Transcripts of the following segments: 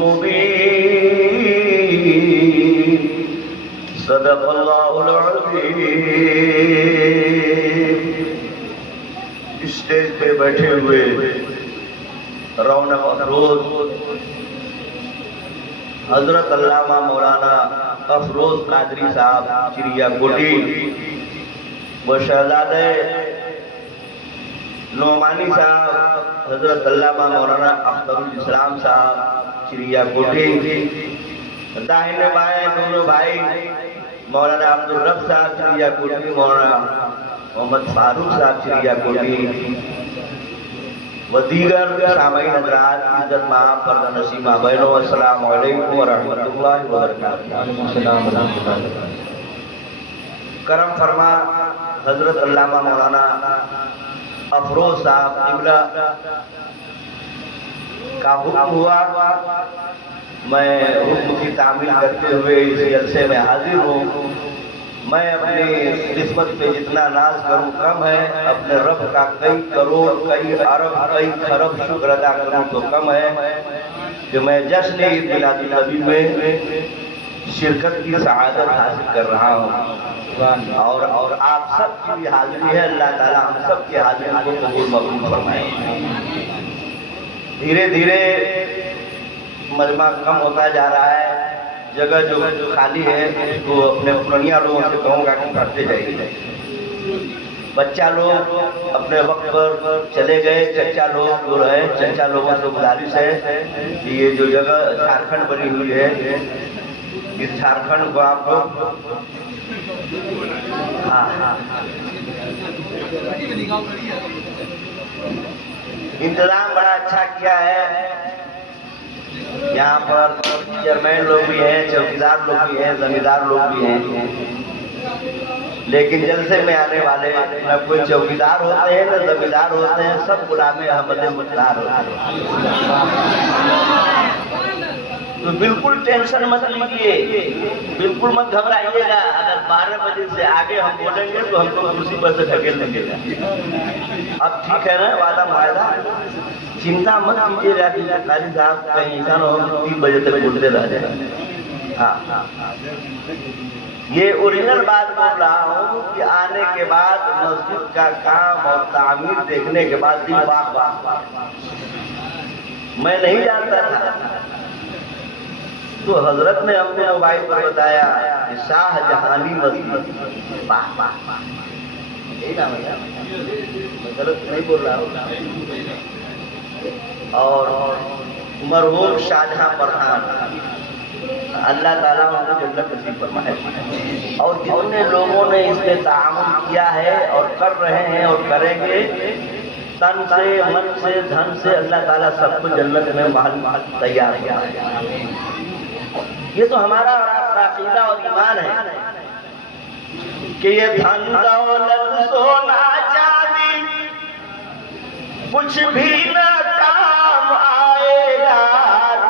مبين صدق اللہ العظیم۔ اسٹیج پہ بیٹھے ہوئے رونق افروز حضرت علامہ مولانا افروز قادری صاحب چریا کوٹی و شہزادے نعمانی صاحب حضرت علامہ مولانا اختر الاسلام صاحب چریا کوٹی، داہنے بائیں دونوں بھائی مولانا عبدالرب صاحب چریا کوٹی، مولانا محمد فاروق صاحب چریا کوٹی و دیگر سامعین حضرات، عزت مآب پردہ نشین مابینوں، السلام علیکم ورحمۃ اللہ وبرکاتہ۔ کرم فرما حضرت علامہ مولانا افروز صاحب قبلہ کا حکم ہوا، میں حکم کی تعمیل کرتے ہوئے اس جلسے میں حاضر ہوں۔ میں اپنی قسمت پہ جتنا ناز کروں کم ہے، اپنے رب کا کئی کروڑ کئی ارب کئی خرب شکر ادا کروں تو کم ہے کہ میں جشن عید میلاد النبی میں شرکت کی سعادت حاصل کر رہا ہوں، اور آپ سب کی بھی حاضری ہے۔ اللہ تعالیٰ ہم سب کی حاضری کو قبول مقبول فرمائے۔ دھیرے دھیرے مجمع کم ہوتا جا رہا ہے، جگہ جو خالی ہے اس کو اپنے پرانیہ لوگوں سے کہوں گا کہ کرتے جائیے۔ بچہ لوگ اپنے وقت پر چلے گئے، چچا لوگ جو رہے، چچا لوگوں سے گزارش ہے کہ یہ جو جگہ جھارکھنڈ بنی ہوئی ہے، اس جھارکھنڈ کو آپ کو انتظام بڑا اچھا کیا ہے۔ یہاں پر چیئرمین لوگ بھی ہیں، چوکیدار لوگ بھی ہیں، زمیندار لوگ بھی ہیں، لیکن جلسے میں آنے والے نہ کوئی چوکیدار ہوتے ہیں نہ زمیندار ہوتے ہیں، سب غلام احمد مختار ہوتے ہیں۔ تو بالکل ٹینشن مت لیجیے، بالکل مت گھبرائیے گا۔ اگر 12 بجے سے آگے ہم بولیں گے تو ہم کو کرسی پر سے ڈھکیل دیں گے۔ اب ٹھیک ہے نا، وعدہ معاہدہ، چنتا مت کیجیے گا کہ قاضی صاحب کہیں ایسا نہ ہو 3 بجے تک بولتے رہ جائیں۔ ہاں، یہ اوریجنل بات بول رہا ہوں کہ آنے کے بعد مسجد کا کام اور تعمیر دیکھنے کے بعد دل باغ باغ، میں نہیں جانتا تھا تو حضرت نے ہم کو موبائل پر بتایا کہ شاہ جہانی مسجد، یہی نام ہے، میں غلط نہیں بول رہا ہوں، اور مرحوم شاہجہاں پرہان، اللہ تعالیٰ ان کو جنت نصیب فرمائے۔ اور جتنے لوگوں نے اس میں تعاون کیا ہے اور کر رہے ہیں اور کریں گے، تن سے من سے دھن سے، اللہ تعالیٰ سب کو جنت میں محل تیار کیا ہے۔ یہ تو ہمارا عقیدہ اور ایمان ہے کہ یہ دھن دولت سونا چاندی کچھ بھی نہ کام آئے گا،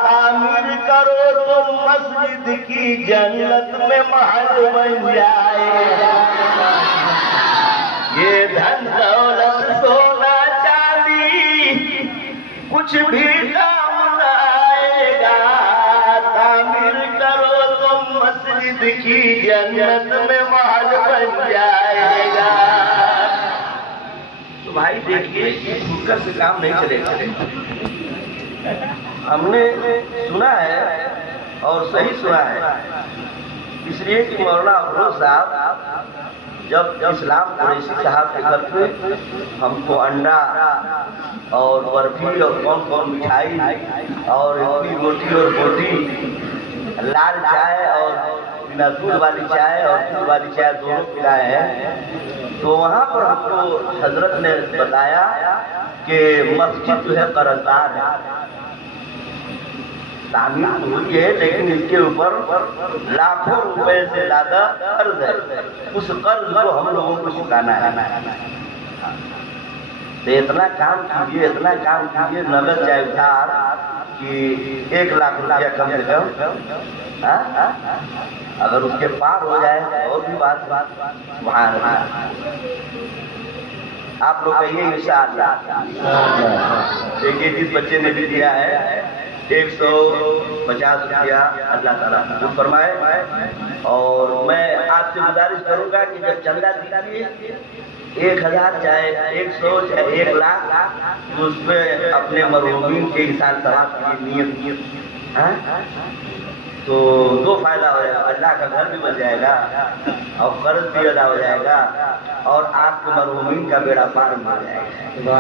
تعمیر کرو تو مسجد کی جنت میں محل بن جائے گا۔ یہ دھن دولت سونا چاندی کچھ بھی کام نہ آئے گا، تعمیر کرو تو مسجد کی جنت میں محل بن جائے گا۔ تو بھائی دیکھیے، فکر سے کام نہیں چلے گا۔ ہم نے سنا ہے اور صحیح سنا ہے، اس لیے کہ مولانا افروز صاحب جب اسلام قریشی صاحب کے گھر پہ ہم کو انڈا اور برفی اور کون مٹھائی اور روٹی اور بوٹی، لال چائے اور بنا دودھ والی چائے اور دودھ والی چائے دونوں پلائے ہیں، تو وہاں پر ہم کو حضرت نے بتایا کہ مسجد جو ہے قرضدار ہے، تعمیر ہوئی ہے لیکن اس کے اوپر لاکھوں روپے سے زیادہ قرض ہے، اس قرض کو ہم لوگوں کو چکانا ہے۔ تو اتنا کام کیجیے، اتنا کام کیجیے، نقد چاہے ادھار، کہ 1 لاکھ روپیہ کم سے کم اگر اس کے پار ہو جائے تو اور بھی بات سبحان اللہ۔ آپ لوگ کہیے انشاءاللہ۔ دیکھیے جس بچے نے بھی دیا ہے 150 روپیہ اللہ تعالیٰ قبول فرمائے. اور میں آپ سے گزارش کروں گا کہ جب چندہ دیجیے 1000 چاہے 100 چاہے 1 لاکھ تو اس پہ اپنے مرحومین کے حساب ثواب کی نیت تو 2 فائدہ ہو جائے گا. اللہ کا گھر بھی بن جائے گا اور قرض بھی ادا ہو جائے گا اور آپ کے مرحومین کا بیڑا پار ہو جائے گا.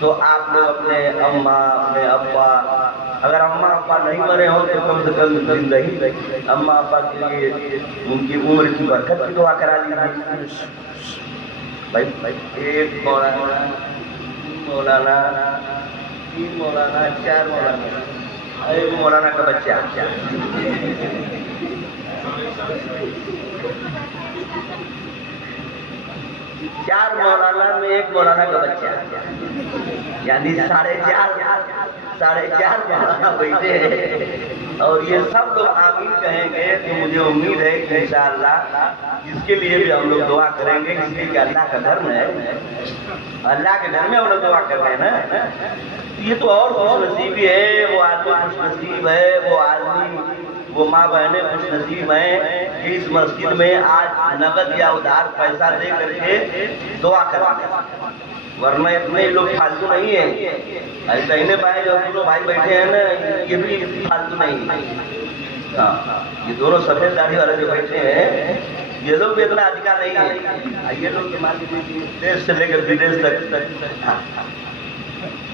تو آپ لوگ اپنے اماں اپنے ابا، اگر اماں ابا نہیں مرے ہوں تو کم سے کم زندگی اماں ابا کے لیے ان کی عمر کی برکت کی دعا کرا لیجیے. بھائی 1 مولانا 2 مولانا 3 مولانا 4 مولانا، ایک مولانا کا بچہ 4 مولانا میں 1 مولانا کا بچہ، یعنی 4.5 مولانا بیٹھے ہیں. اور یہ سب لوگ آمین کہیں گے تو مجھے امید ہے کہ انشاءاللہ جس کے لیے بھی ہم لوگ دعا کریں گے، اس لیے کہ اللہ کا گھر میں اللہ کے گھر میں ہم لوگ دعا کر رہے ہیں نا. یہ تو اور خوش نصیبی ہے، وہ آدمی خوش نصیب ہے، وہ آدمی وہ ماں بہنیں خوش نصیب ہیں کہ اس مسجد میں آج نقد یا ادھار پیسہ دے کر کے دعا کروانے. ورنہ اتنے لوگ فالتو نہیں ہیں. ایسا ہی نہیں پائے جو دونوں بھائی بیٹھے ہیں نا، یہ بھی فالتو نہیں ہے. ہاں، یہ دونوں سفید داڑھی والے جو بیٹھے ہیں یہ لوگ بھی اتنا ادھکا نہیں ہے. یہ لوگ دیش سے لے کر ودیش تک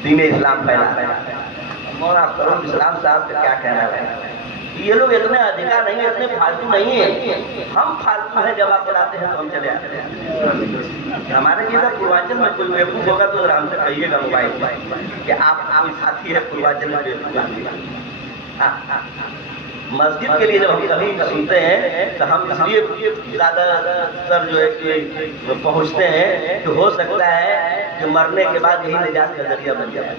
دین اسلام پھیلا رہے ہیں. مولانا فاروق اسلام صاحب کا کیا کہنا ہے؟ یہ لوگ اتنے ادھکار نہیں ہیں، اتنے فالتو نہیں ہیں. ہم فالتو ہیں، جب آپ بلاتے ہیں تو ہم چلے آتے ہیں. ہمارے جیسا پورواچل میں کوئی بیوقوف ہوگا تو ذرا ہم سے کہیے گا موبائل کہ آپ کوئی ساتھی ہے پورواچل میں بیوقوف. مسجد کے لیے جب ہم کبھی سنتے ہیں تو ہم اس لیے زیادہ تر جو ہے کہ پہنچتے ہیں کہ ہو سکتا ہے کہ مرنے کے بعد یہی نجات کا ذریعہ بن جائے.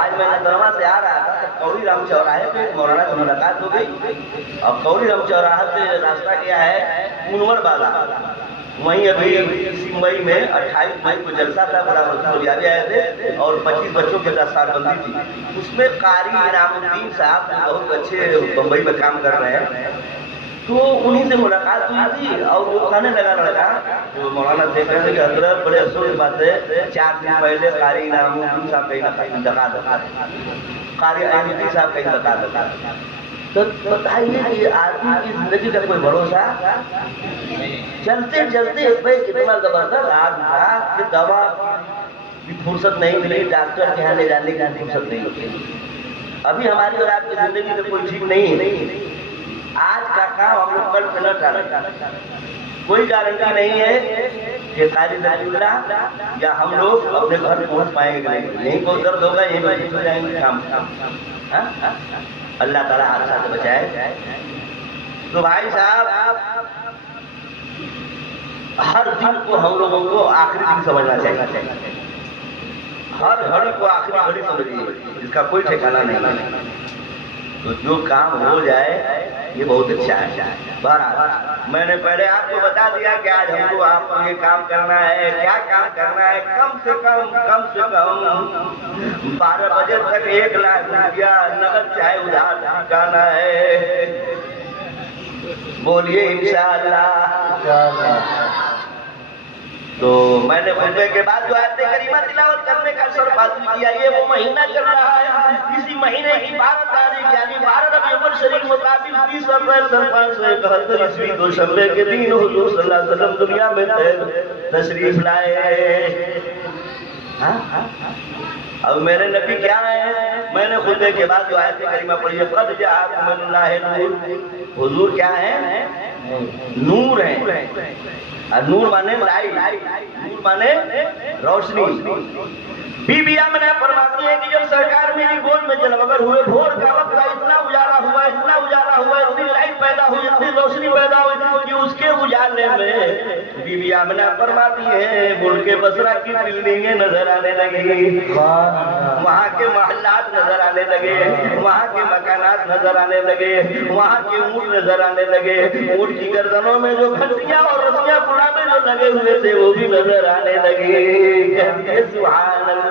آج میں نندرما سے آ رہا تھا، کوڑی رام چوراہے پہ مولانا سے ملاقات ہو گئی. اور کوڑی رام چوراہے سے راستہ کیا ہے کنور بازار. وہیں ابھی اسی مئی میں 28 مئی کو جلسہ تھا، بڑا مزدور آئے تھے اور 25 بچوں کے 10 سال بندی تھی. اس میں قاری انعام الدین صاحب بہت اچھے بمبئی میں کام کر رہے ہیں، تو انہیں سے ملاقات ہوئی تھی. اور وہ کہنے لگا لڑکا جو مولانا سے کہنے کہ حضرت بڑے افسوس کی بات ہے 4 دن پہلے قاری انعام الدین صاحب کا انتقال ہوا. قاری انعام الدین صاحب کا انتقال ہوا. تو بتائیے کہ آدمی کی زندگی کا کوئی بھروسہ؟ چلتے چلتے اتنا زبردست آدمی تھا کہ دوا کی فرصت نہیں ملی، ڈاکٹر کے یہاں لے جانے کی فرصت نہیں ہوتی. ابھی ہماری اور آپ کی زندگی میں کوئی ٹھیک نہیں ہے. آج کا کام ہم لوگ کل پہ نہ ڈالیں. کوئی گارنٹی نہیں ہے کہ قاری اللہ یا ہم لوگ اپنے گھر پہنچ پائیں گے. نہیں کوئی درد ہوگا یہیں پہ ہو جائیں گے کام. اللہ تعالیٰ حادثہ سے بچائے. تو بھائی صاحب ہر دن کو ہم لوگوں کو آخری دن سمجھنا چاہیے. ہر گھڑی کو آخری گھڑی سمجھیے، اس کا کوئی ٹھکانہ نہیں. تو جو کام ہو جائے یہ بہت اچھا ہے. بہرحال میں نے پہلے آپ کو بتا دیا کہ آج ہم کو آپ کو یہ کام کرنا ہے. کیا کام کرنا ہے؟ کم سے کم 12 بجے تک 1 لاکھ روپیہ نقد چاہے ادھار چکانا ہے. بولیے انشاءاللہ. تو میں نے خطبے کے بعد جو آیت کریمہ تلاوت کرنے کا شرف حاصل کیا. یہ وہ مہینہ چل رہا ہے، اسی مہینے کی 12 تاریخ یعنی 12 ربیع الاول شریف مطابق 20 اپریل 1571 عیسوی دوشنبے کے دن حضور صلی اللہ علیہ وسلم دنیا میں تشریف لائے. اب میرے نبی کیا ہے؟ میں نے خطبے کے بعد جو آیت کریمہ پڑھی ہے قد جاءکم من اللہ نور. حضور کیا ہے؟ نور ہے. نور مانے لائٹ، نور مانے روشنی. بی بی آمنہ فرماتی ہے کہ جب سرکار میری گود میں جلوگر ہوئے، بھور کا وقت اتنا اجالا ہوا، اتنا اجالا ہوا، اتنی لائٹ پیدا ہوئی، اتنی روشنی پیدا ہوئی کہ اس کے اجالے میں بی بی آمنہ فرماتی ہے ملک بصرہ کی بلڈنگیں نظر آنے لگی، وہاں کے محلات نظر آنے لگے، وہاں کے مکانات نظر آنے لگے، وہاں کے اونٹ نظر آنے لگے. اونٹ کی گردنوں میں جو گھنٹیاں اور رسیاں غلامیں جو لگے ہوئے تھے وہ بھی نظر آنے لگے. کہتی ہے سبحان اللہ.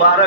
12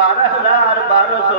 12,000 1200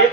1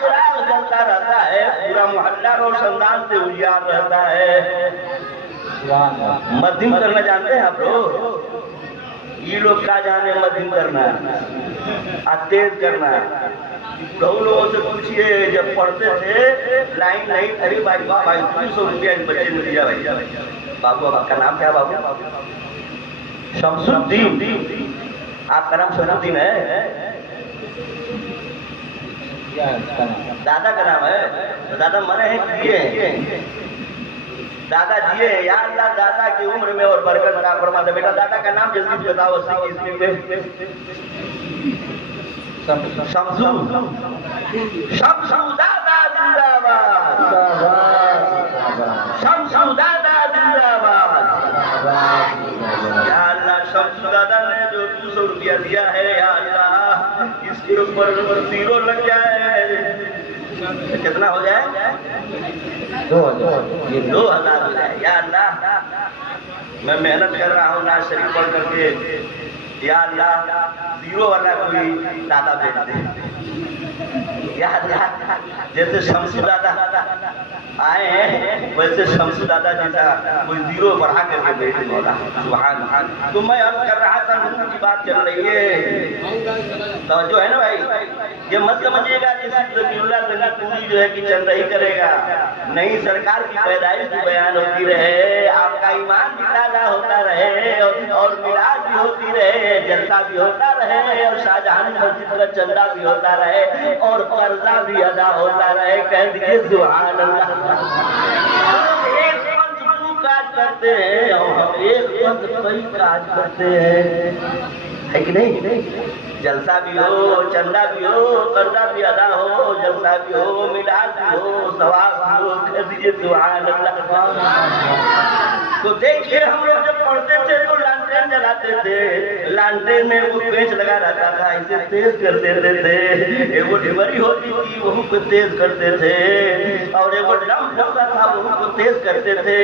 چراغ جلتا رہتا ہے، پورا محلہ روشندان سے اجیار رہتا ہے۔ مدھم کرنا جانتے ہیں آپ لوگ؟ یہ لوگ کیا جانے مدھم کرنا تیز کرنا۔ بہت لوگوں سے پوچھئے جب پڑھتے تھے لائن نہیں تھی بھائی 200 روپیہ اس بچے نے دیا بھائی۔ بابو آپ کا نام کیا بابو؟ شمس الدین۔ آپ کا نام شمس الدین ہے؟ دادا کا نام ہے؟ تو دادا مرے ہیں کیے ہیں؟ دادا جیے ہیں۔ یا اللہ دادا کی عمر میں اور برکت عطا فرما دے۔ بیٹا دادا کا نام جلدی سے بتاؤ، اسی میں شمسو دادا زندہ باد، شمسو دادا زندہ باد۔ یا اللہ شمسو دادا نے جو 200 روپیہ دیا ہے یا اللہ اس کے اوپر 0 لگ جائے، کتنا ہو جائے؟ 2000 ہو جائے۔ یا اللہ میں محنت کر رہا ہوں ناز شریف پڑھ کر کے، یا اللہ 0 والا کوئی دادا بھیج دے۔ یا اللہ جیسے شمسو دادا آئے ہیں ویسے شمسو دادا جیسا کوئی 0 بڑھا کر کے بھیج دے۔ سبحان اللہ۔ تو میں عرض کر رہا تھا نور کی بات چل رہی ہے، توجہ ہے نا بھائی؟ یہ مت سمجھیے گا جیسے ذکی اللہ زنگی پوری جو ہے کہ چند ہی کرے گا، نہیں، سرکار کی پیدائش بھی بیان ہوتی رہے، آپ کا ایمان بھی تازہ ہوتا رہے، اور میلاد بھی ہوتی رہے، جلسہ بھی ہوتا رہے، اور شاہجہان مسجد کا چندہ بھی ہوتا رہے، اور قرضہ بھی ادا ہوتا رہے۔ کہہ دیجیے سبحان اللہ۔ ایک پنج تو کاج کرتے ہیں اور ہم ایک پنج کئی کاج کرتے ہیں، ہے کہ نہیں؟ جلسہ بھی ہو، چندہ بھی ہو، قرضہ بھی ادا ہو، جلسہ بھی ہو، میلاد بھی ہو، ثواب بھی ہو، کہہ دیجیے سبحان اللہ۔ تو دیکھیے ہم لوگ جب پڑھتے تھے تو لانٹین جلاتے تھے، لانٹین میں وہ پیچ لگا رہتا تھا، اسے تیز کر دیتے تھے، وہ ڈھمری ہوتی تھی وہ کو تیز کرتے تھے، اور وہ لمب ہوتا تھا وہ کو تیز کرتے تھے،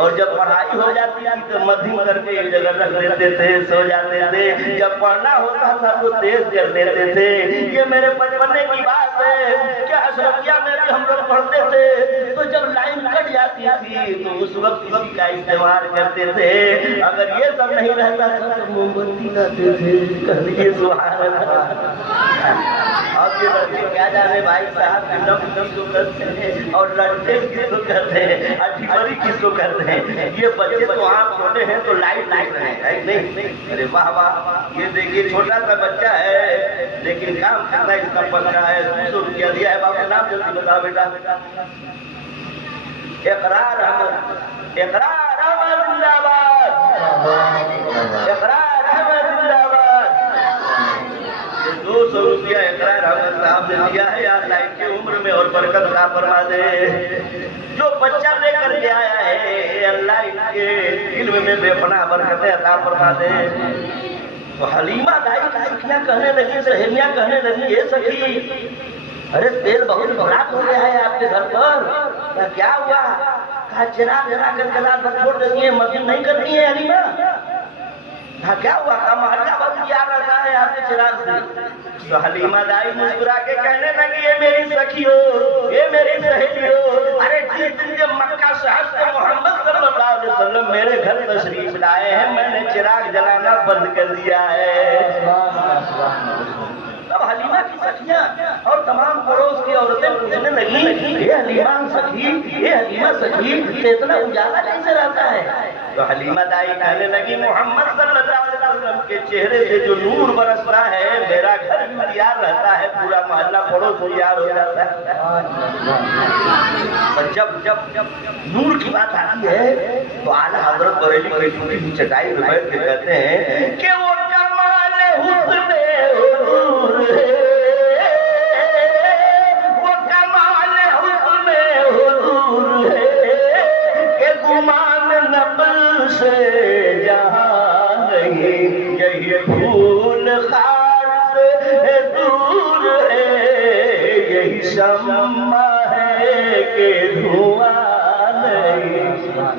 اور جب پڑھائی ہو جاتی تھی تو مدھم کر کے ایک جگہ رکھ دیتے تھے، سو جاتے تھے، جب پڑھنا ہوتا تھا تو تیز کر دیتے تھے۔ یہ میرے بچپنے کی بات ہے کہ اشرفیہ میں بھی ہم لوگ پڑھتے تھے تو جب لائن کٹ جاتی تھی تو اس وقت کسی کا استعمال کرتے تھے، اگر یہ سب نہیں رہتا تھا تو موم بتی لاتے تھے، کہہ دیجیے سبحان اللہ۔ اب یہ لڑکے کیا جانے بھائی صاحب کہ لم کس کو کرتے ہیں اور لڑکے کس کو کرتے ہیں، ڈھمری کس کو کرتے ہیں۔ یہ بچے تو آپ چھوٹے ہیں تو لائٹ دیکھ رہے ہیں، نہیں؟ ارے واہ واہ، یہ دیکھیے چھوٹا سا بچہ ہے لیکن کام کرنا اس کا پکا ہے۔ 200 روپیہ دیا ہے، باپ کا نام جلدی بتا بیٹا۔ اقرار احمد، اقرار احمد زندہ باد، اقرار احمد زندہ باد۔ 200 روپیہ اقرار احمد صاحب نے دیا ہے، یا اللہ ان کی عمر میں اور برکت عطا فرما دے۔ جو بچہ لے کر کے آیا ہے اللہ ان کے علم میں بے پناہ برکتیں عطا فرما دے۔ تو حلیمہ دائی کی سکھیاں کہنے لگی، سہیلیاں کہنے لگی، اے سکھی ارے تیل بہت خراب ہو گیا ہے آپ کے گھر پر، کیا ہوا؟ کہا چراغ جلا کر جلا کر چھوڑ دیں گے، مدھم نہیں کرنی ہے حلیمہ۔ کہا کیا ہوا؟ کہا محلہ بہت کیا رہتا ہے آپ کے چراغ سے۔ تو حلیمہ دائی مسکرا کے کہنے لگی، اے میری سکھی ہو، اے میری سہیلی ہو، ارے جس دن جب مکہ شہر سے محمد صلی اللہ علیہ وسلم میرے گھر تشریف لائے ہیں میں نے چراغ جلانا بند کر دیا ہے۔ اب حلیمہ کی سکھیاں اور تمام پڑوس کی عورتیں پوچھنے لگی، اے حلیمہ سکھی، اے حلیمہ سکھی، اتنا اجالا کیسے رہتا ہے؟ تو حلیمہ دائی کہنے لگی، محمد صلی اللہ علیہ وسلم کے چہرے سے جو نور برستا ہے میرا گھر بھی تیار رہتا ہے، پورا محلہ پڑوس تیار ہو جاتا ہے۔ جب نور کی بات آتی ہے تو اعلیٰ حضرت بریلی کی ٹوٹی ہوئی چٹائی پہ بیٹھ کے کہتے ہیں کہ وہ کمال حسن حضور ہے، وہ کمال حسن حضور ہے کہ گمان نقل سے جہاں نہیں، یہی پھول خار سے دور ہے، یہی شمع ہے کہ دھواں نہیں۔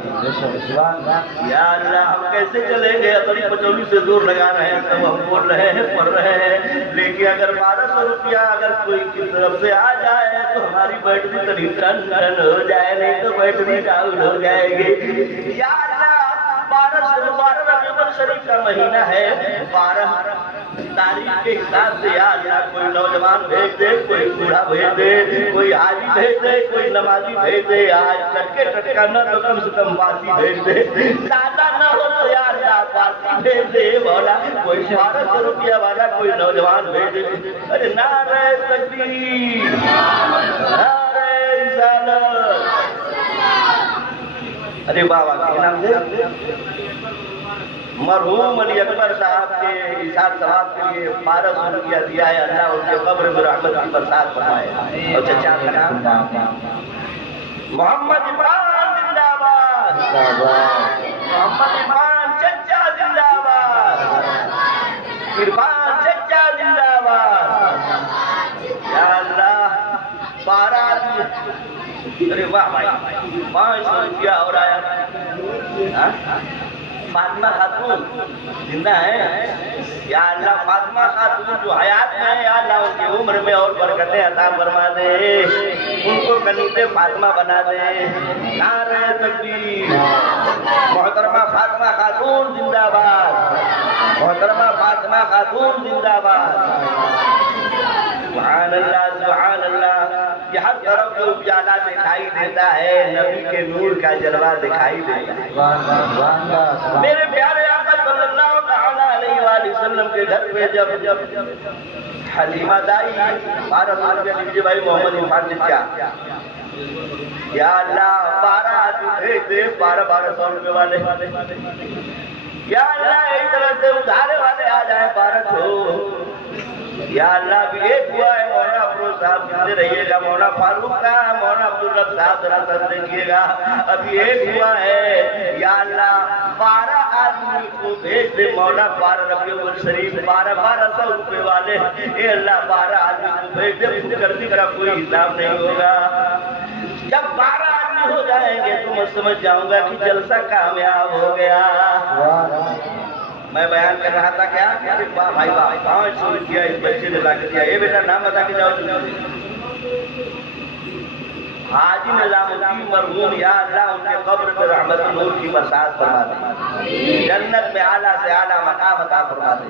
یا اللہ ہم کیسے چلیں گے؟ اپنی پچولی سے دور لگا رہے ہیں تو ہم بول رہے ہیں پڑھ رہے ہیں، لیکن اگر 1200 روپیہ اگر کوئی کی طرف سے آ جائے تو ہماری بیٹری تنی ٹن ہو جائے، نہیں تو بیٹری ڈاؤن ہو جائے گی۔ یا اللہ 12 ربیع الاول شریف کا مہینہ ہے، 12 تاریخ کے حساب سے یا اللہ کوئی نوجوان بھیج دے، کوئی بوڑھا بھیج دے، کوئی حاجی بھیج دے، کوئی نمازی بھیج دے، آج تڑکے ٹٹکا نہ تو کم سے کم باسی بھیج دے، زیادہ نہ ہو تو یا اللہ باسی بھیج دے مولا، کوئی 1200 روپیہ والا کوئی نوجوان بھیج دے۔ ارے نعرہ تکبیر، نعرہ رسالت، ارے بابا کے نام دے مرحوم علی اکبر صاحب کے ایثار ثواب کے لیے 1200 روپیہ دیا ہے، اللہ ان کے قبر میں رحمت کی برسات فرمائے۔ اور چچا کا نام محمد عرفان زندہ باد، محمد عرفان چچا زندہ باد، عرفان چچا زندہ باد۔ یا اللہ 12 ارے واہ بھائی 500 روپیہ اور آیا۔ فاطمہ خاتون زندہ ہے، یا اللہ فاطمہ خاتون جو حیات میں ہے یا اللہ ان کی عمر میں اور برکتیں عطا فرما دے، ان کو کنیز فاطمہ بنا دے۔ نعرہ تکبیر، محترمہ فاطمہ خاتون زندہ باد، محترمہ فاطمہ خاتون زندہ باد۔ سبحان اللہ سبحان اللہ، کہ ہر طرف جو اجالا دکھائی دیتا ہے نبی کے نور کا جلوہ دکھائی دیتا ہے۔ میرے پیارے آقا صلی اللہ تعالیٰ علیہ وآلہ وسلم کے گھر پہ جب حلیمہ دائی 1200 روپیہ لیجیے بھائی محمد عرفان چچا، یا اللہ 12 آدمی بھیج دے 1200 روپے والے، یا اللہ ایک طرح سے ادھارے والے آ جائیں 1200۔ یا اللہ بھی ایک ہوا ہے مولانا افروز صاحب جلدے رہیے گا، مولانا فاروق صاحب، مولانا عبدالرب صاحب ذرا سر دیکھیے گا، ابھی ایک ہوا ہے۔ یا اللہ 12 آدمی کو بھیج دے مولا، 12 ربیع الاول شریف 1200 روپے والے، اے اللہ 12 آدمی کو بھیج دے، پھکرتی کا کوئی حساب نہیں ہوگا۔ جب 12 آدمی ہو جائیں گے تو میں سمجھ جاؤں گا کہ جلسہ کامیاب ہو گیا۔ میں بیان کر رہا تھا کیا کہ واہ بھائی واہ 500 روپیہ اس بچے نے لا کے دیا۔ یہ بیٹا نام بتا کے جاؤ۔ حاجی نظام الدین مرحوم، یا اللہ ان کے قبر پہ رحمت نور کی برسات فرما دے، جنت میں اعلیٰ سے اعلیٰ مقام عطا فرما دے۔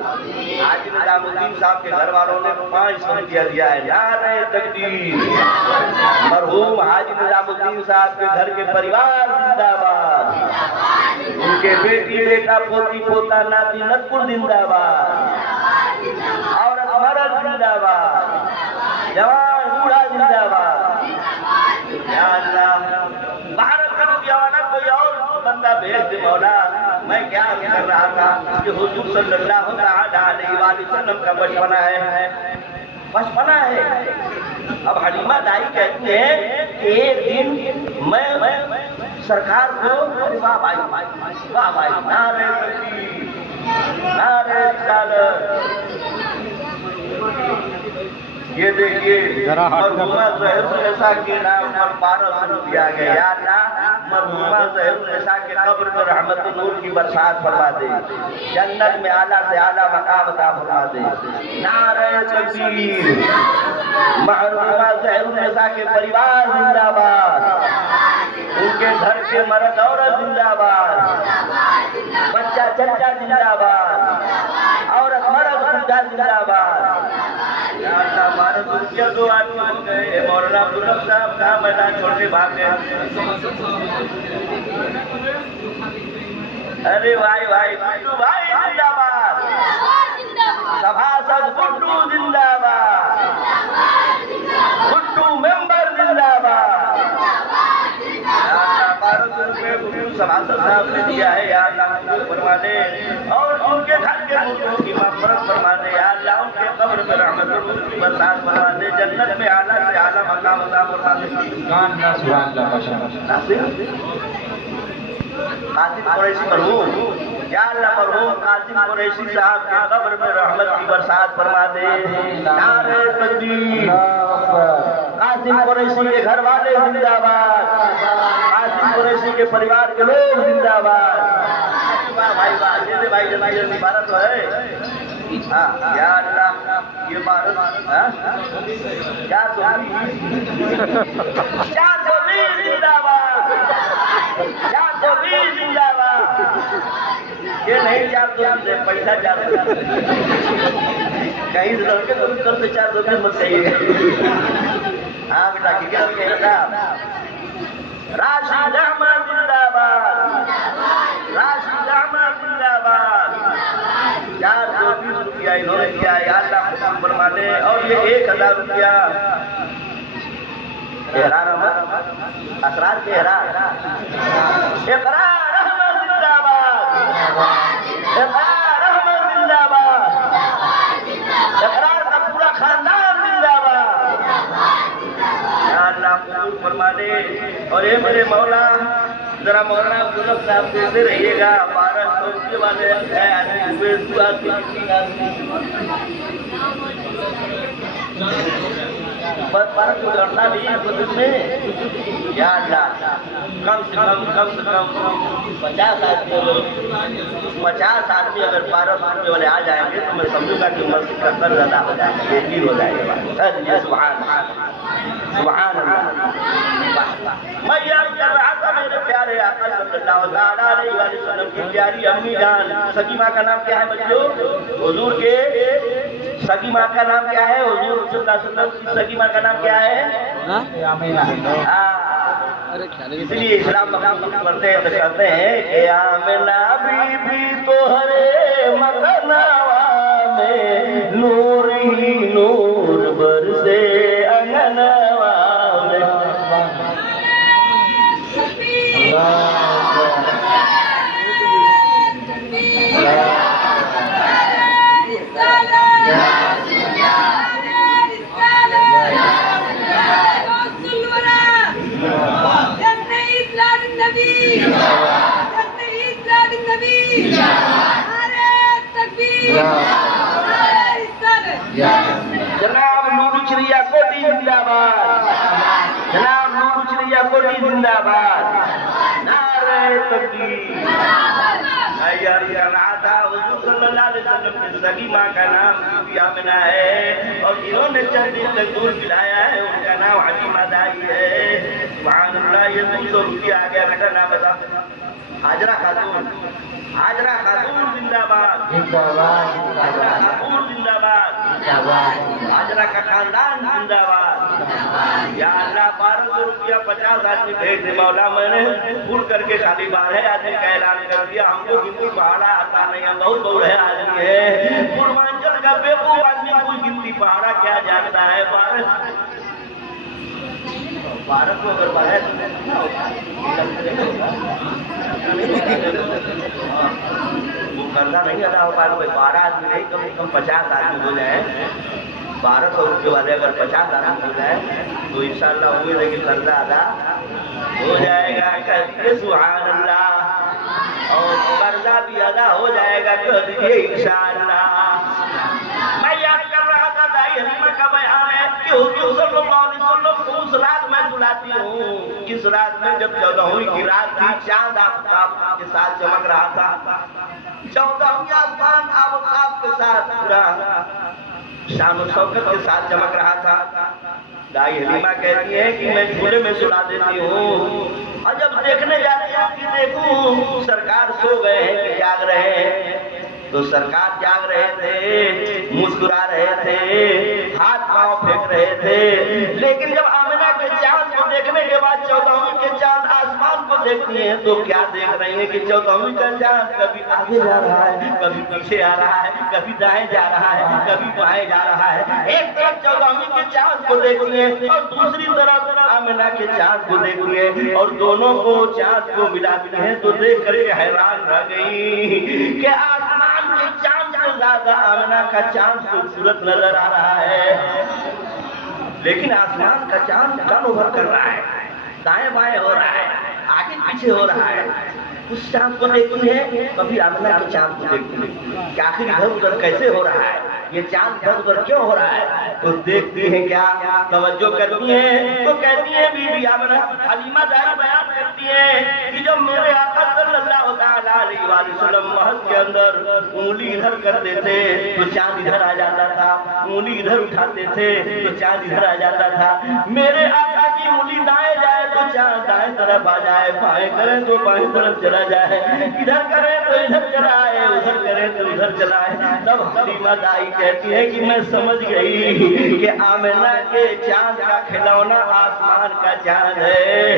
حاجی نظام الدین صاحب کے گھر والوں نے 500 روپیہ دیا ہے، نعرہ تکبیر۔ مرحوم حاجی نظام الدین صاحب کے گھر کے پریوار زندہ باد، ان کے بیٹی بیٹا پوتی پوتا ناتی نتپور زندہ باد، عورت مرد زندہ باد، جوان بوڑھا زندہ باد۔ یا اللہ 12 روپیہ والا کوئی اور بندہ بھیج دے مولا۔ میں کیا کر رہا تھا کہ حضور صلی اللہ علیہ وآلہ وسلم کا بچپنا ہے، بچپنا ہے۔ اب حلیمہ دائی کہتی ہے کہ ایک دن میں سرکار کو واہ بھائی واہ بھائی، نعرہ تکبیر، نعرہ رسالت۔ یہ دیکھیے مرحومہ ظہر النساء کے نام پر 1200 روپیہ آ گیا۔ یا اللہ مرحومہ ظہر النساء کے قبر پر رحمت نور کی برسات فرما دے، جنت میں اعلیٰ سے اعلیٰ مقام عطا فرما دے۔ نعرہ تکبیر۔ مرحومہ ظہر النساء کے پریوار زندہ باد، ان کے گھر کے مرد عورت زندہ باد، بچہ چچا زندہ باد، عورت مرد بچہ زندہ باد۔ یا اللہ 1200 روپیہ 2 آدمی بن گئے۔ مولانا عبدالرب صاحب کا میدان چھوڑ کے بھاگ گئے۔ ارے بھائی بھائی گڈو بھائی زندہ باد، سبھاسد گڈو زندہ باد، گڈو ممبر زندہ باد۔ یا اللہ 1200 روپے گڈو سبھاسد صاحب نے دیا ہے، یا اللہ ان کو فرما دے اور ان کے گھر کے مردوں کی مغفرت فرما دے۔ یا اللہ ان کے قبر میں رحمت نور کی برسات فرما دے، جنت میں اعلیٰ سے اعلیٰ مقام عطا فرما دے۔ قاسم قریشی مرحوم، یا اللہ مرحوم قاسم قریشی صاحب کے قبر میں رحمت کی برسات فرما دے۔ نعرہ تکبیر۔ قاسم قریشی کے گھر والے زندہ باد، قاسم قریشی کے کے پریوار کے لوگ زندہ باد. واہ بھائی واہ، جیسے بھائی جلدی جلدی بھارت تو ہے. ہاں یا اللہ یہ بھارت 420 زندہ باد، 420 زندہ باد. یہ نہیں 420 ہے، پیسہ 420 کہیں سے لڑکے تو اتر سے 420 مت کہیے. ہاں بیٹا کیا کہتا راشد احمد زندہ باد، راشد احمد زندہ باد. 420 روپیہ انہوں نے دیا. یا اللہ قبول فرما دے. اور یہ 1000 روپیہ احرار احمد اسرار کے احرار اقرار احمد زندہ باد، اقرار احمد زندہ باد، اقرار کا پورا خاندان زندہ باد. یا اللہ قبول فرما دے. اور یہ میرے مولا ذرا مولانا عبداللہ صاحب دیتے رہیے گا. 1200 کے والے بس 1200 کرنا بھی مدد میں. یا اللہ کم سے کم 50 آدمی اگر 1200 روپے والے آ جائیں گے تو میں سمجھوں گا کہ مسجد کا قرض ادا ہو جائے گا، یقین ہو جائے گا. سبحان سبحان اللہ. میں یاد کر رہا تھا میرے پیارے آقا صلی اللہ علیہ وسلم کی پیاری امی جان. سگی ماں کا نام کیا ہے بچوں؟ حضور کے سگی ماں کا نام کیا ہے؟ حضور صلی اللہ علیہ وسلم کی سگی ماں کا نام کیا ہے؟ اس لیے اسلام پڑھتے ہیں تو کہتے ہیں کہ آمنہ بی بی تمہارے مکانوا میں نور ہی نور برسے انگنوا میں. جناب نور چریا کوٹی زندہ باد، جناب نور چریا کوٹی زندہ باد. نعرہ تکبیر. حضور صلی اللہ علیہ وسلم کی سگی ماں کا نام بی آمنہ ہے اور انہوں نے چند دن تک دودھ پلایا ہے. ان کا نام حلیمہ دائی ہے. سبحان اللہ. یہ 200 روپیہ آ گیا بیٹا. نام بتا. حاجرہ خاتون، حاجرہ خاتون زندہ باد، حاجرہ خاتون زندہ باد، حاجرہ کا خاندان زندہ باد. یا اللہ 1200 روپیہ 50 آدمی بھیج دے مولا. میں نے پھول کر کے خالی 12 آدمی کا اعلان کر دیا. ہم کو گنتی پہاڑا آتا نہیں ہے، بہت ہے آدمی ہے. پورانچل کا بیوقوف آدمی کوئی گنتی پہاڑا کیا جانتا ہے. 12 کو اگر بڑھائے وہ قرضہ نہیں ادا ہو پائے گا. 12 آدمی نہیں، کم سے کم 50 آدمی ہو جائے. 1200 روپے والے اگر 50 آدمی ہو جائے تو انشاءاللہ امید ہے کہ قرضہ ادا ہو جائے گا. کہتے سبحان اللہ. اور قرضہ بھی ادا ہو جائے گا. کہتے انشاءاللہ. میں یاد کر رہا تھا دائی حلیمہ کا بیان ہے کہ حضور صلی اللہ علیہ وسلم کو اس رات میں بلاتی ہوں. کس رات میں؟ جب 14ویں کی رات تھی. چاند آفتاب کے ساتھ چمک رہا تھا. 14ویں آسمان آفتاب کے ساتھ پورا شان و شوکت کے ساتھ چمک رہا تھا. دائی حلیمہ کہتی ہے کہ میں جھولے میں سلا دیتی ہوں اور جب دیکھنے جاتی ہوں کہ دیکھوں سرکار سو گئے ہیں کہ جاگ رہے ہیں. تو سرکار جاگ رہے تھے، مسکرا رہے تھے، ہاتھ پاؤں پھینک رہے تھے. لیکن جب آمنہ کے چاند کو دیکھنے کے بعد 14ویں کے چاند آسمان کو دیکھتی ہیں تو کیا دیکھ رہی ہیں کہ 14ویں کا چاند کبھی آگے جا رہا ہے، کبھی پیچھے آ رہا ہے، کبھی دائیں جا رہا ہے، کبھی بائیں جا رہا ہے. ایک طرف 14ویں کے چاند کو دیکھتی ہیں اور دوسری طرف آمنہ کے چاند کو دیکھتی ہیں اور دونوں کو چاند کو ملاتی ہیں تو دیکھ کر کے حیران رہ گئی کہ آسمان کے چاند سے زیادہ آمنہ کا چاند خوبصورت نظر آ رہا ہے. لیکن آسمان کا چاند کم ابھر کر رہا ہے، دائیں بائیں ہو رہا ہے، آگے پیچھے ہو رہا ہے. اس چاند کو دیکھتی ہے، کبھی آمنہ کے چاند کو دیکھتی ہے کہ آخر ادھر ادھر کیسے ہو رہا ہے. یہ چاند ادھر ادھر کیوں ہو رہا ہے؟ تو دیکھتی ہیں کیا، توجہ کرتی ہیں تو کہتی ہیں بی بی حلیمہ ذرا بیان کرتی ہے کہ جب میرے آقا صلی اللہ تعالیٰ علیہ وآلہ وسلم محض کے اندر انگلی ادھر کرتے تھے تو چاند ادھر آ جاتا تھا، انگلی ادھر اٹھاتے تھے تو چاند ادھر آ جاتا تھا۔ میرے آقا کی انگلی دائیں جائے تو چاند دائیں طرف آ جائے، بائیں کریں تو بائیں طرف چلا جائے، ادھر کریں تو ادھر چلا آئے، ادھر کریں تو ادھر چلا آئے۔ تب حلیمہ دائی کہتی ہے کہ میں سمجھ گئی کہ آمنہ کے چاند کا کھلونا آسمان کا چاند ہے۔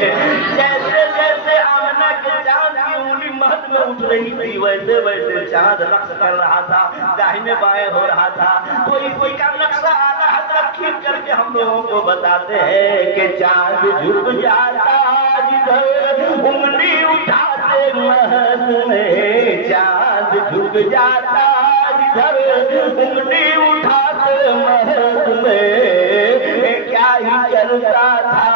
جیسے جیسے آمنہ کے چاند کی انگلی مہد میں اٹھ رہی تھی ویسے ویسے چاند رقص کر رہا تھا، داہنے بائیں ہو رہا تھا۔ کوئی کا نقشہ اعلیٰ حضرت کھینچ کر کے ہم لوگوں کو بتاتے ہیں کہ چاند جھک جاتا جدھر انگلی اٹھاتے مہد میں، چاند جھک جاتا جدھر انگلی اٹھاتے مہد میں، کیا ہی چلتا تھا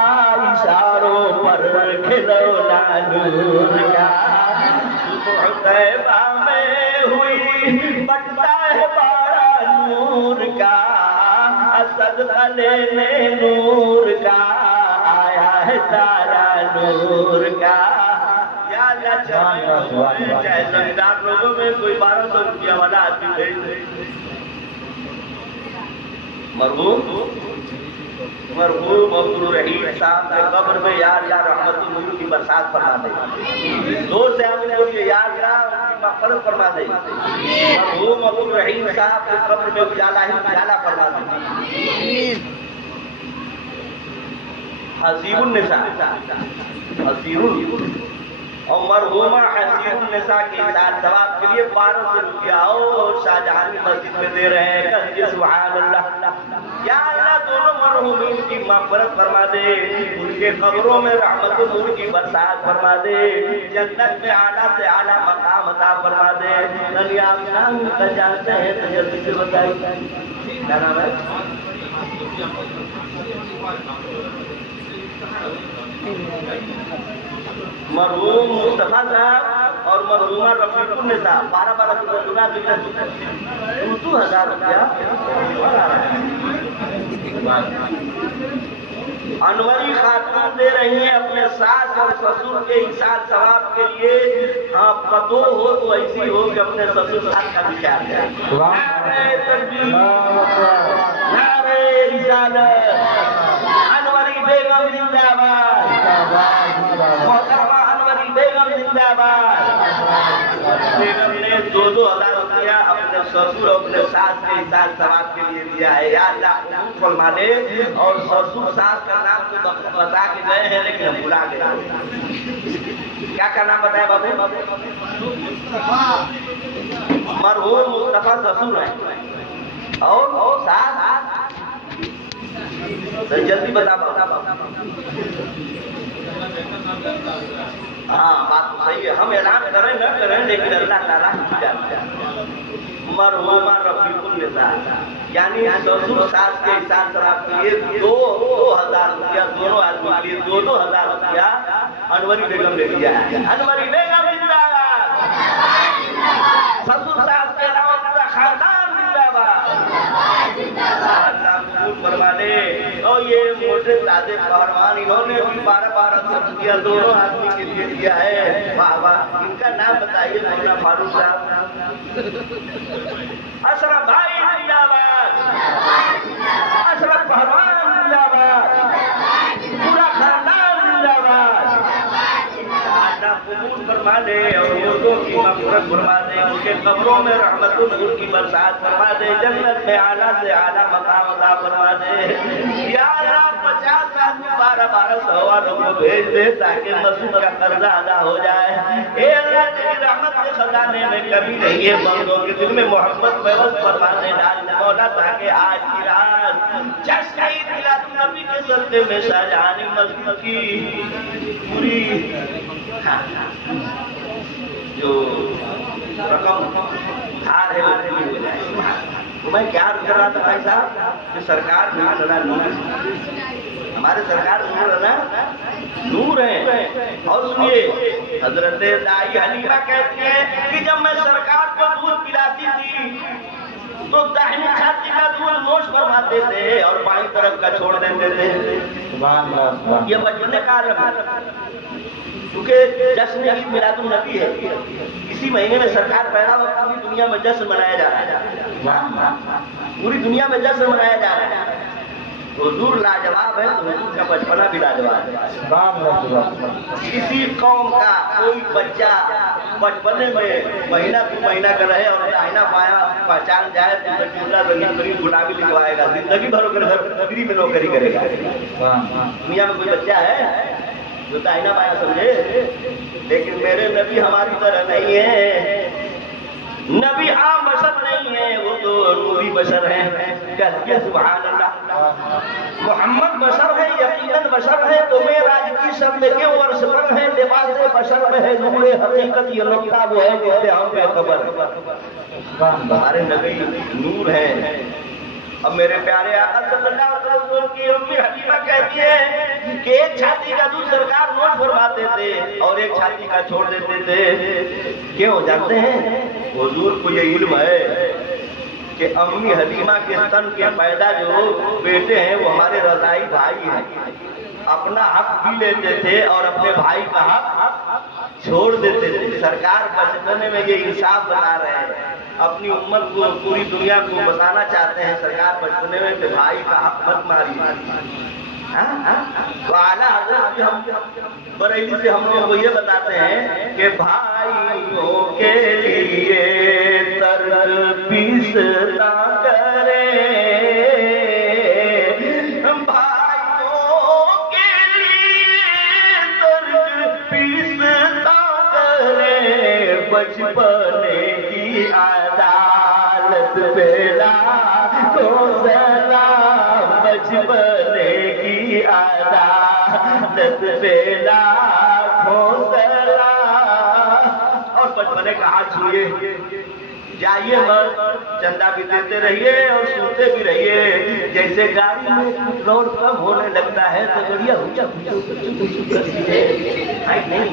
اشاروں پر کھلونا نور کا، صبح طیبہ میں ہوئی بٹتا ہے بارہ نور کا، اسد لینے نور کا آیا ہے تارا نور کا۔ یا اللہ چاہے زمیندار لوگوں میں کوئی 1200 روپیہ والا آدمی بھیج دے، مرحوم عبدالرحیم صاحب کے قبر میں یار یا رحمت النور کی برسات فرما دے، دور سے ہم نے یار یا ان کی مغفرت فرما دے، مرحوم عبدالرحیم صاحب کے قبر میں اجالا ہی اجالا فرما دے۔ حسیب النساء اور مرحومہ حسیب النساء کے ساتھ ثواب کے لیے 1200 روپیہ اور شاہجہانی مسجد میں دے رہے ہیں، کہیے سبحان اللہ۔ یا اللہ دونوں مرحومین کی مغفرت فرما دے، ان کے قبروں میں رحمت نور کی برسات فرما دے، جنت میں اعلیٰ سے اعلیٰ مقام عطا فرما دے۔ نبی آپ نام کا جانتے ہیں تو جلدی سے بتائیے کیا نام ہے؟ مرحوم مصطفیٰ صاحب اور مرحومہ رفیق النساء 12 دو ہزار روپیہ انوری خاتون دے رہی ہیں اپنے ساس اور سسر کے ایصال ثواب کے لیے۔ ہاں پتو ہو تو ایسی ہو کہ اپنے سسر ساس کا بھی خیال کرے۔ نعرہ تکبیر، نعرہ رسالت، انوری بیگم زندہ باد، محترمہ انوری بیگم زندہ باد۔ بیگم نے 2,000 روپیہ اپنے سسر اور اپنے ساس کے ایصال ثواب کے لیے دیا ہے۔ یا اللہ قبول فرما لے۔ اور سسر ساس کا نام تو بتا کے گئے ہیں لیکن ہم بلا گئے، کیا نام بتایا بابو؟ مرحوم مصطفیٰ سسر ہے اور ساس جلدی بتا بابا۔ ہاں بات صحیح ہے، ہم اعلان کریں نہ کریں لیکن اللہ تعالیٰ کی جانتا ہے۔ مرحومہ رفیق النساء یعنی سسر ساس کے ایصال ثواب کے لیے 2,000 روپیہ، دونوں آدمی کے لیے 2,000 روپیہ انوری بیگم نے دیا ہے۔ انوری بیگم زندہ باد، سسر ساس کے علاوہ پورا خاندان زندہ باد۔ اللہ قبول فرما لے۔ اور یہ موٹے تازے پہلوان انہوں نے بھی 12,000 روپیہ دونوں آدمی کے لیے دیا ہے۔ واہ واہ، ان کا نام بتائیے مولانا فاروق صاحب۔ اشرف بھائی زندہ باد، اشرف پہلوان زندہ باد، پورا خاندان زندہ باد۔ اللہ قبول فرما دے اور مردوں کی مغفرت فرما دے، ان کے قبروں میں رحمت نور کی برسات فرما دے، جنت میں اعلیٰ سے اعلیٰ مقام عطا فرما دے۔ یا اللہ 50 آدمی 1200 والوں کو بھیج دے تاکہ مسجد کا قرضہ ادا ہو جائے۔ اے اللہ تیری رحمت کے خزانے میں کمی نہیں ہے، بندوں کے دل میں محبت پیوست فرما دے مولا، تاکہ آج کی رات جشن عید میلاد النبی کے صدقے میں شاہجہانی مسجد کی پوری جو رقم دھار ہے وہ پوری ہو جائے۔ تو میں کیا کر رہا تھا بھائی صاحب کہ سرکار نور، ہمارے سرکار نور ہے۔ اور سنیے حضرت دائی حلیمہ کہتی ہیں کہ جب میں سرکار کو دودھ پلاتی تھی تو داہنی چھاتی کا دودھ نوش فرماتے تھے اور بائیں طرف کا چھوڑ دیتے تھے۔ یہ بچپنے کا عالم ہے، کیونکہ جشن عید میلاد النبی ہے، اسی مہینے میں سرکار پیدا ہوا، پوری دنیا میں جشن منایا جا رہا ہے، پوری دنیا میں جشن منایا جا رہا ہے۔ حضور لاجواب ہے تو حضور کا بچپنا بھی لاجواب ہے۔ کسی قوم کا کوئی بچہ بچپنے میں مہینہ دو مہینہ کا رہے اور داہنا بایاں پہچان جائے تو جملہ زمین پر غلامی لکھوائے گا، زندگی بھر کے گھر فری میں نوکری کرے گا۔ دنیا میں کوئی بچہ ہے جو داہنا بایاں سمجھے؟ لیکن میرے نبی ہماری طرح نہیں ہے، نبی عام بشر نہیں ہے، وہ تو نوری بشر ہیں۔ کہتے ہیں سبحان اللہ، محمد بشر ہے، یقیناً بشر ہے، تو معراج کی شب میں کیوں عرش پر ہے، لباس بشر میں ہے، نور حقیقت یہ نقطہ وہ ہے جس سے ہم بے خبر ہے۔ ہمارے نبی نور ہیں۔ اب میرے پیارے آقا صلی اللہ علیہ وسلم کی امی حلیمہ کہتی ہے کہ ایک چھاتی کا دودھ سرکار نوش فرماتے تھے اور ایک چھاتی کا چھوڑ دیتے تھے۔ کیوں جانتے ہیں؟ حضور کو یہ علم ہے کہ امی حلیمہ کے تن کے پیدا جو بیٹے ہیں وہ ہمارے رضائی بھائی ہیں، اپنا حق بھی لیتے تھے اور اپنے بھائی کا حق چھوڑ دیتے تھے۔ سرکار بچپنے میں یہ انصاف بتا رہے ہیں، اپنی امت کو پوری دنیا کو بتانا چاہتے ہیں، سرکار بچپنے میں کہ بھائی کا حق مت ماری۔ تو اعلیٰ حضرت بھی ہم بریلی سے ہم لوگ کو یہ بتاتے ہیں کہ بھائیوں کے لیے ترک پیستا کرے، بھائیوں کے لیے ترک پیستا کرے، بچپنے کی عدالت بیلا کو سلام، بچپنے کی عدالت بیلا کو سلام۔ اور بچپنے کا ہاتھ چھوئیے، جائیے مرد، چندہ بھی دیتے رہیے اور سنتے بھی رہیے۔ جیسے گاڑی میں پٹرول کم ہونے لگتا ہے تو گڑیا نہیں،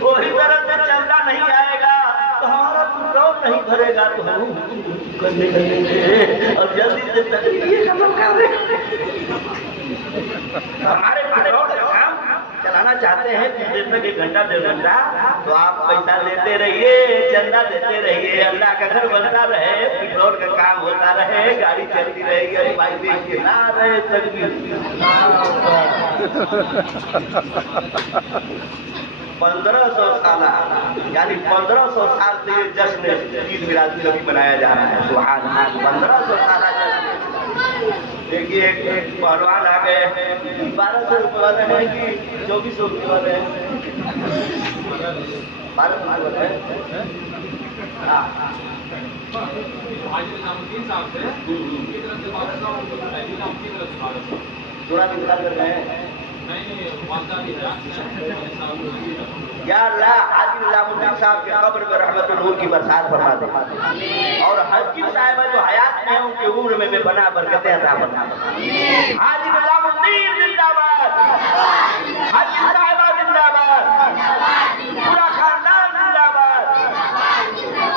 وہی طرح سے چندہ نہیں آئے گا تو ہمارا پٹرول نہیں بھرے گا تو ہم کرنے لگیں گے اور جلدی سے تقریر ختم کر دیں گے۔ ہمارے پٹرول کام چلانا چاہتے ہیں کچھ دیر تک، 1 گھنٹہ 1.5 گھنٹہ، تو آپ پیسہ لیتے رہیے، چندہ دیتے رہیے، اللہ کا گھر بنتا رہے، پٹرول کا کام ہوتا رہے، گاڑی چلتی رہے گی، اور بھائی دیکھ کے نہ رہے تکبیر۔ 1500 سالہ یعنی 1500 سال سے یہ جشن عید میلاد النبی منایا جا رہا ہے۔ سبحان اللہ، 1500 سالہ جشن۔ دیکھیے ایک پہلوان آ گئے، 1200 روپے والے ہیں کہ 2400 روپے والے ہیں؟ 1200 والے ہیں۔ تھوڑا نکال کر رہے ہیں یا اللہ، حاجی نظام الدین صاحب کے قبر پر رحمت النور کی برسات فرما دے، اور حاجی صاحبہ جو حیات میں ہیں ان کے عمر میں بے پناہ برکتیں عطا فرما دے۔ حاجی نظام الدین زندہ باد، حاجی صاحبہ زندہ باد، پورا خاندان زندہ باد،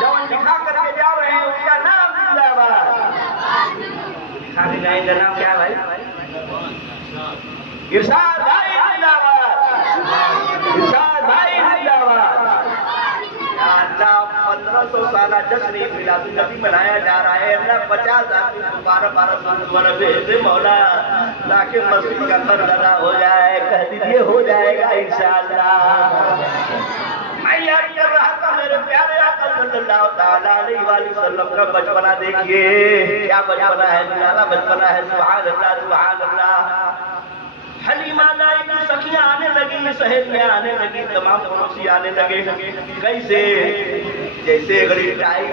جو لکھا کر کے جا رہے ہیں ان کا نام زندہ باد۔ لکھا کے جائیں کا نام کیا ہے بھائی؟ ارشاد بھائی زندہ باد، ارشاد بھائی زندہ باد۔ اللہ 1500 سالہ جشن عید میلاد النبی منایا جا رہا ہے، اللہ 50 آدمی کو 1200 دوبارہ بھیج دے مولا، تاکہ مسجد کا قرض ادا ہو جائے۔ کہہ دیجیے ہو جائے گا انشاءاللہ۔ میں یاد کر رہا تھا میرے پیارے آقا صلی اللہ تعالیٰ علیہ وآلہ وسلم کا بچپنا دیکھیے، کیا بچپنا ہے، نرالا بچپنا ہے۔ سبحان اللہ، سبحان اللہ۔ حلیمہ لائی کی سخیاں آنے لگی، سہیلیاں آنے لگی، تمام پڑوسی آنے لگے۔ کیسے؟ جیسے غریب آئی،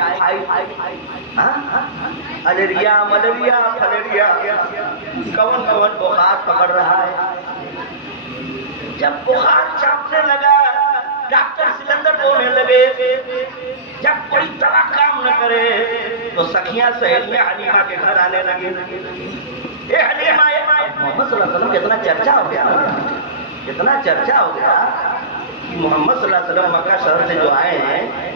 ملیریا ملیریا پھلیریا، کون کون بخار پکڑ رہا ہے۔ جب بخار چاپنے لگا، ڈاکٹر سلنڈر بولنے لگے، جب کوئی دوا کام نہ کرے تو سخیاں سہیلیاں حلیمہ کے گھر آنے لگی۔ اے حلیمہ، محمد صلی اللہ علیہ وسلم کتنا چرچا ہو گیا، کتنا چرچا ہو گیا کہ محمد صلی اللہ علیہ وسلم مکہ شہر سے جو آئے ہیں،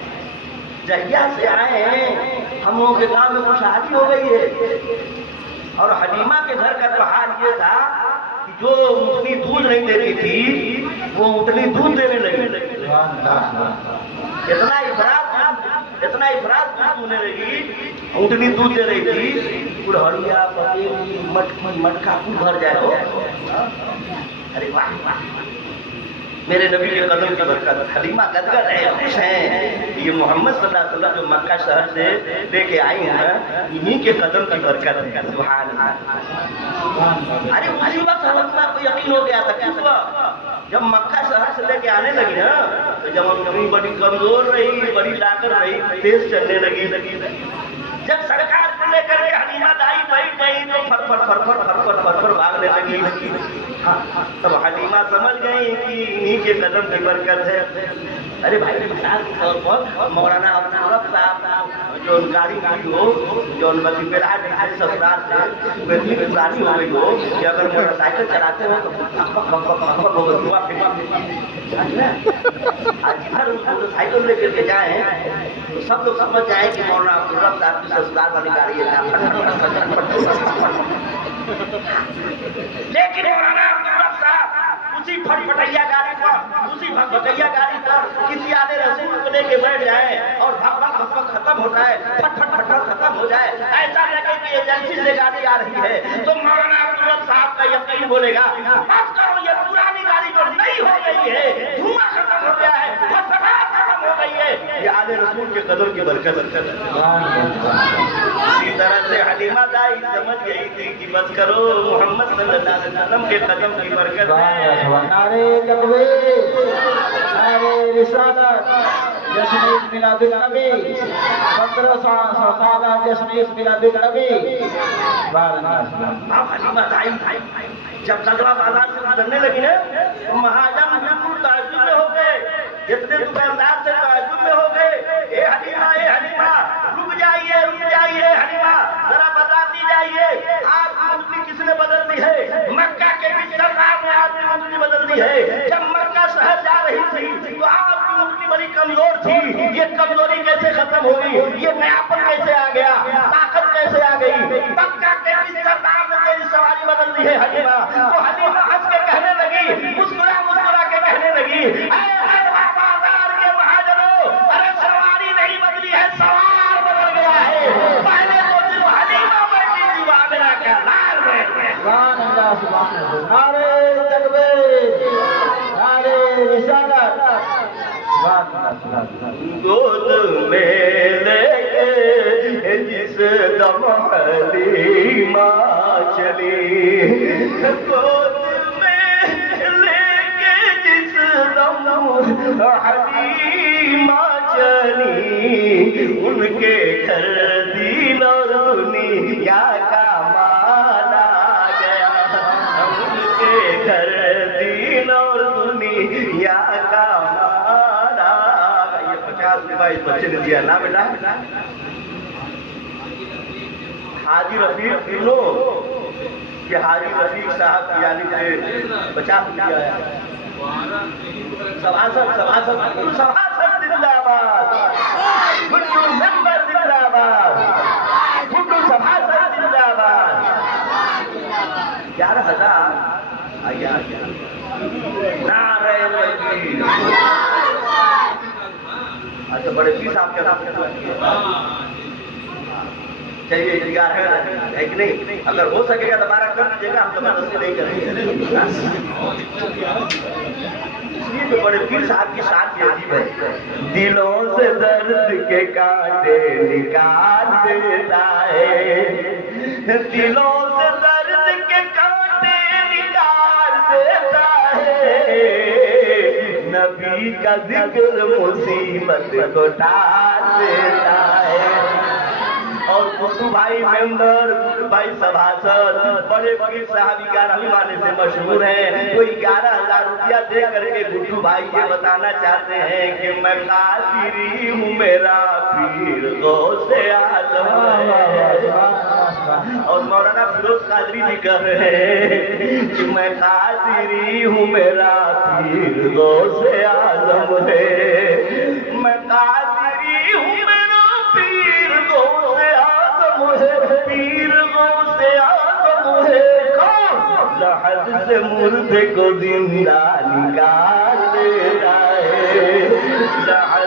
جہیہ سے آئے ہیں، ہم لوگوں کے گاؤں میں خوشحالی ہو گئی ہے. اور حلیمہ کے گھر کا تو حال یہ تھا کہ جو اونٹنی دودھ نہیں دیتی تھی وہ اونٹنی دودھ دینے لگی. اتنا افراد دودھ ہونے لگی, اونٹنی دودھ دے رہی تھی, کڑھڑیا پتیلی مٹکی مٹکا خوب بھر جائے ہو. ارے واہ, میرے نبی کے قدم کی برکت. حلیمہ گدگد ہے, خوش ہیں. یہ محمد صلی اللہ علیہ وسلم جو مکہ شہر سے لے کے آئی ہیں, انہیں کے قدم کی برکت ہے. سبحان اللہ. ارے اسی وقت حضرت کو یقین ہو گیا تھا. کس وقت؟ جب مکہ شہر سے لے کے آنے لگی نا, تو جب امی بڑی کمزور رہی, بڑی لاکر رہی, تیز چلنے لگی. جب سرکار کو لے کر کے حلیمہ دائی بیٹھ گئی تو فرفر بھاگنے لگی. تب حلیمہ سمجھ گئی کہ انہیں کے قدم کی برکت ہے. ارے بھائی, مثال کے طور پر مولانا عبدالرب صاحب جو گاڑی کی ہو, جو وکیل بلاد سسرال سے اتنی پرانی ہو گئی ہو کہ اگر موٹر سائیکل چلاتے ہو تو جدھر موٹر سائیکل لے کر کے جائیں تو سب لوگ سمجھ جائیں کہ مولانا عبدالرب صاحب کی سسرال والی گاڑی ہے. لیکن مولانا عبدالرب صاحب اسی پھٹپٹیا گاڑی پر کسی آدھے رسول کو لے کے بیٹھ جائے اور بھگ ختم ہو جائے, پھٹ ختم ہو جائے, ایسا لگے کہ ایجنسی سے گاڑی آ رہی ہے, تو مولانا عبدالرب صاحب کا یقین بولے گا بس کرو, یہ پرانی گاڑی جو نئی ہو گئی ہے, دھواں ختم ہو گیا ہے, پھٹپٹاہٹ ختم ہو گئی ہے, یہ آدھے رسول کے قدر کی برکت ہے. اسی طرح سے حلیمہ دائی سمجھ گئی تھی کہ بس کرو, محمد صلی اللہ علیہ وسلم کے قدم کی برکت ہے. نعرے تکبیر, نعرے رسالت, جشن میلاد النبی, 1500 سالہ جشن میلاد النبی. اب حلیمہ دائی جب لگوا بازار سے گزرنے لگی نا, تو مہاجن بالکل تعجب میں ہو گئے, جتنے دکاندار سے تعجب میں ہو گئے. اے حلیمہ رک جائیے حلیمہ, ذرا بتاتی جائیے آپ کی اونٹنی کس نے بدل دی ہے؟ مکہ کے سردار نے آپ کی اونٹنی بدل دی ہے. جب مکہ شہر جا رہی تھی تو آپ کی اونٹنی بڑی کمزور تھی, یہ کمزوری کیسے ختم ہوئی, یہ نیاپن کیسے آ گیا, طاقت کیسے آ گئی؟ مکہ کے سردار نے تیری سواری بدل دی ہے حلیمہ. تو حلیمہ ہنس کے کہنے لگی, مسکرا کے کہنے لگی, اے بازار کے مہاجنوں, ارے سواری نہیں بدلی ہے, سوار بدل گیا ہے. پہلے تو صرف حلیمہ بیٹھی تھی, آمنہ کا لال بیٹھ گیا. سبحان اللہ, سبحان اللہ. نعرے تکبیر, نعرے رسالت. گود میں لے کے جس دم حلیمہ چلی, گود میں لے کے جس دم حلیمہ چلی, ان کے گھر دل اور دنیا کا مال آ گیا, ان کے گھر دل اور دنیا کا مال آ گیا. یہ 50 روپئے اس بچے نے دیا نا بیٹا. حاجی رفیق دینو, یہ حاجی رفیق صاحب کی جانب سے 50 دیا ہے. سبھاسد زندہ آباد, گڈو ممبر زندہ آباد, گڈو سبھاسد زندہ آباد. 11,000 نعرہ تکبیر. اچھا بڑے پیر صاحب کے ساتھ چلیے اختیار ہے کہ نہیں؟ اگر ہو سکے گا دوبارہ کر دیجیے گا, ہم زبردستی نہیں کریں گے. اس لیے جو بڑے پیر صاحب کی شان بھی عجیب ہے. دلوں سے درد کے کانٹے نکال دیتا ہے, دلوں سے درد کے کانٹے نکال دیتا ہے, نبی کا ذکر مصیبت کو ٹال دیتا ہے. اور گڈو بھائی ممبر, گڈو بھائی سبھاسد, بڑے پیر صاحب 11 والے سے مشہور ہیں. وہ 11,000 روپیہ دے کر کے گڈو بھائی یہ بتانا چاہتے ہیں کہ میں قادری ہوں, میرا پیر غوث اعظم ہے. اور مولانا فیروز قادری بھی کہہ رہے ہیں کہ میں قادری ہوں, میرا پیر غوث اعظم ہے. میں قادری ہوں, میرا پیر غوث سے مردے کو زندہ نکال دیتا ہے، جہاں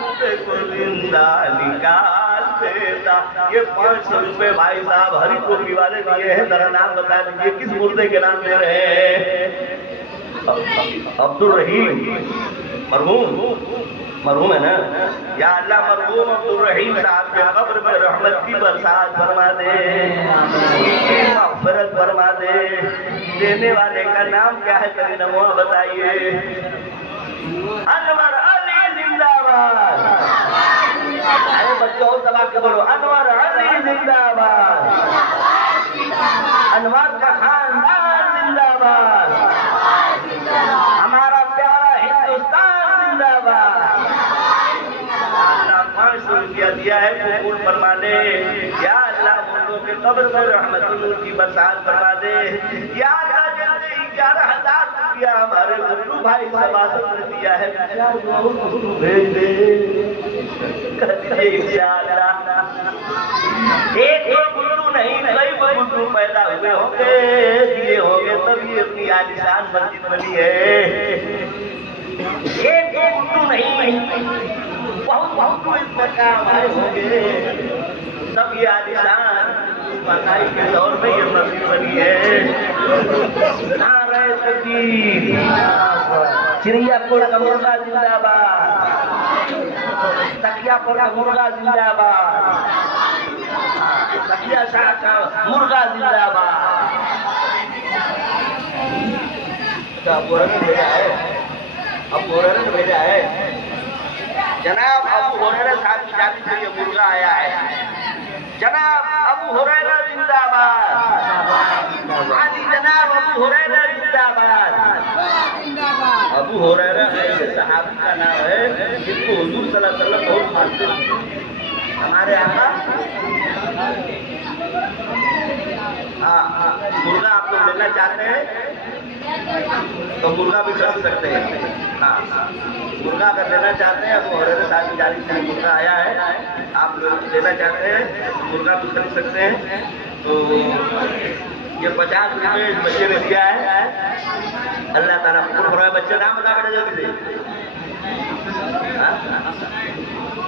مردے کو زندہ نکال دیتا۔ یہ 500 روپے بھائی صاحب ہری ٹوپی والے دیے ہیں، ذرا نام بتا دیجیے کس مردے کے نام دے رہے ہیں؟ عبدالرحیم مرحوم ہے نا؟ یا اللہ مرحوم عبدالرحیم صاحب کے قبر میں رحمت کی برسات فرما دے، مغفرت فرما دے۔ دینے والے کا نام کیا ہے؟ کبھی نمو بتائیے۔ انور علی زندہ باد۔ ارے بچوں اور دبا کے بولو، انور علی زندہ باد، انور کا خاندان زندہ باد، ہمارا پیارا ہندوستان زندہ باد۔ اللہ 500 روپیہ دیا ہے، قبول فرما لے۔ یا اللہ مردوں کے قبر میں رحمت نور کی برسات فرما دے۔ یا اللہ جلدی 11,000 روپیہ ہمارے گلو بھائی سباست نے دیا ہے، بھیج دے انشاءاللہ۔ ایک گلو نہیں، کئی گلو پیدا ہوئے ہوں گے، دیے ہوں گے، تب یہ اپنی عالیشان مسجد بنی ہے۔ ایک گلو نہیں، بہت اس پر کام آئے ہوں گے، تب یہ عالیشان مہنگائی کے دور میں یہ مسجد بنی ہے۔ نعرہ تکبیر، چڑیا پور کا مرغا زندہ باد، تکیا پور کا مرغا زندہ باد، تکیا شاہ کا مرغا زندہ باد۔ اب بھیجا ہے، بھیجا ہے جناب ابو ہریرہ صاحب کی جانب سے یہ مرغا آیا ہے۔ جناب ابو ہریرہ زندہ باد، حاجی جناب ابو ہریرہ زندہ باد۔ ابو ہریرہ ایسے صحابی کا نام ہے جس کو حضور صلی اللہ علیہ وسلم بہت مانتے تھے، ہمارے آقا۔ ہاں، مرغا آپ لوگ لینا چاہتے ہیں تو مرغا بھی خرید سکتے ہیں۔ ہاں، مرغا اگر لینا چاہتے ہیں، ابو ہریرہ صاحب کی جانب سے مرغا آیا ہے، آپ لوگ لینا چاہتے ہیں مرغا بھی خرید سکتے ہیں۔ تو یہ 50 روپے اس بچے نے دیا ہے، اللہ تعالیٰ قبول فرمائے۔ بچے نام بتا بیٹا جلدی سے۔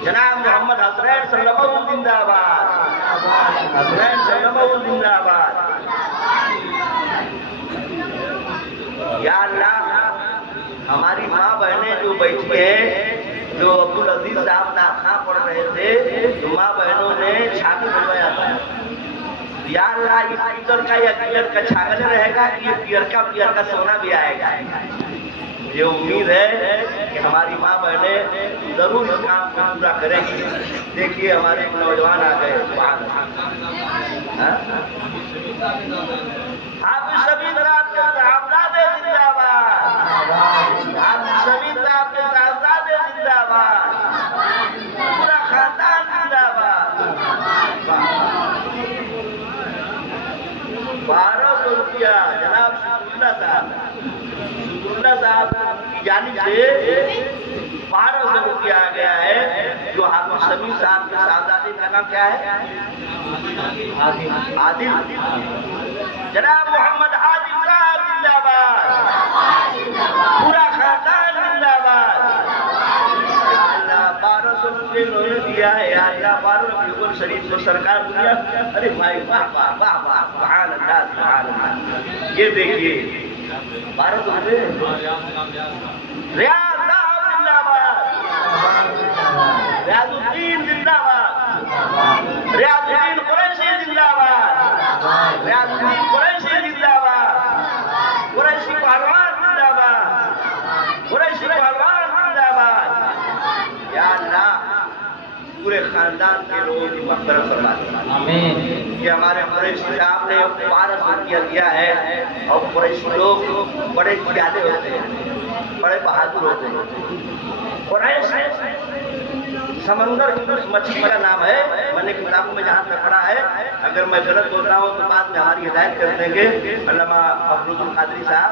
جناب محمد حسنین سلمہ زندہ باد، حسنین سلمہ زندہ باد۔ یا اللہ ہماری ماں بہنیں جو بیٹھی ہیں، جو عبدالعزیز صاحب نعت پڑھ رہے تھے، تو ماں بہنوں نے چھاگل بنوایا تھا۔ یا اللہ یہ پیتل کا یا پیتل کا چھاگل رہے گا کہ یہ پیتل کا سونا بھی آئے گا؟ یہ امید ہے کہ ہماری ماں بہنیں ضرور اس کام کو پورا کریں گی۔ دیکھیے ہمارے نوجوان آ گئے، آپ سبھی طرح کے صاحبزادے زندہ باد، آپ سبھی طرح کے صاحبزادے زندہ باد، پورا خاندان زندہ باد۔ 1200 روپیہ جناب شکراللہ صاحب کی جانب سے 1200 روپیہ آ گیا ہے، جو حافظ سمیع صاحب کے صاحبزادے کا نام کیا ہے؟ عادل۔ جناب محمد عادل صاحب زندہ باد، پورا خاندان زندہ باد۔ اللہ 1200 روپئے انہوں نے دیا ہے، یا اللہ 12 روپئے شریف کو سرکار دنیا۔ ارے بھائی واہ واہ واہ واہ، سبحان اللہ سبحان اللہ۔ یہ دیکھیے 1200 روپئے ریاض صاحب زندہ باد، ریاض الدین زندہ باد، ریاض الدین قریشی زندہ باد، ریاض الدین قریشی زندہ باد، قریشی پہلوان زندہ باد، قریشی پہلوان زندہ باد۔ یا اللہ پورے خاندان کے لوگوں کی مغفرت فرما دے، آمین۔ یہ ہمارے قریشی صاحب نے 1200 روپیہ دیا ہے، اور قریشی لوگ بڑے پیادے ہوتے ہیں، بڑے بہادر ہوتے ہیں۔ قریش سمندر کی اس مچھلی کا نام ہے، میں نے کتابوں میں جہاں تک پڑھا ہے، اگر میں غلط ہوتا ہوں تو بعد میں ہماری ہدایت کر دیں گے علامہ افروز القادری صاحب۔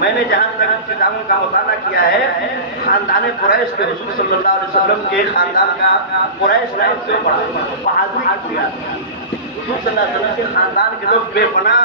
میں نے جہاں تک کتابوں کا مطالعہ کیا ہے، خاندان قریش کے حضور صلی اللہ علیہ وسلم کے خاندان کا قریش نام سے پڑھا، بہادری کی بنیاد۔ حضور صلی اللہ علیہ وسلم کے خاندان کے لوگ بے پناہ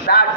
60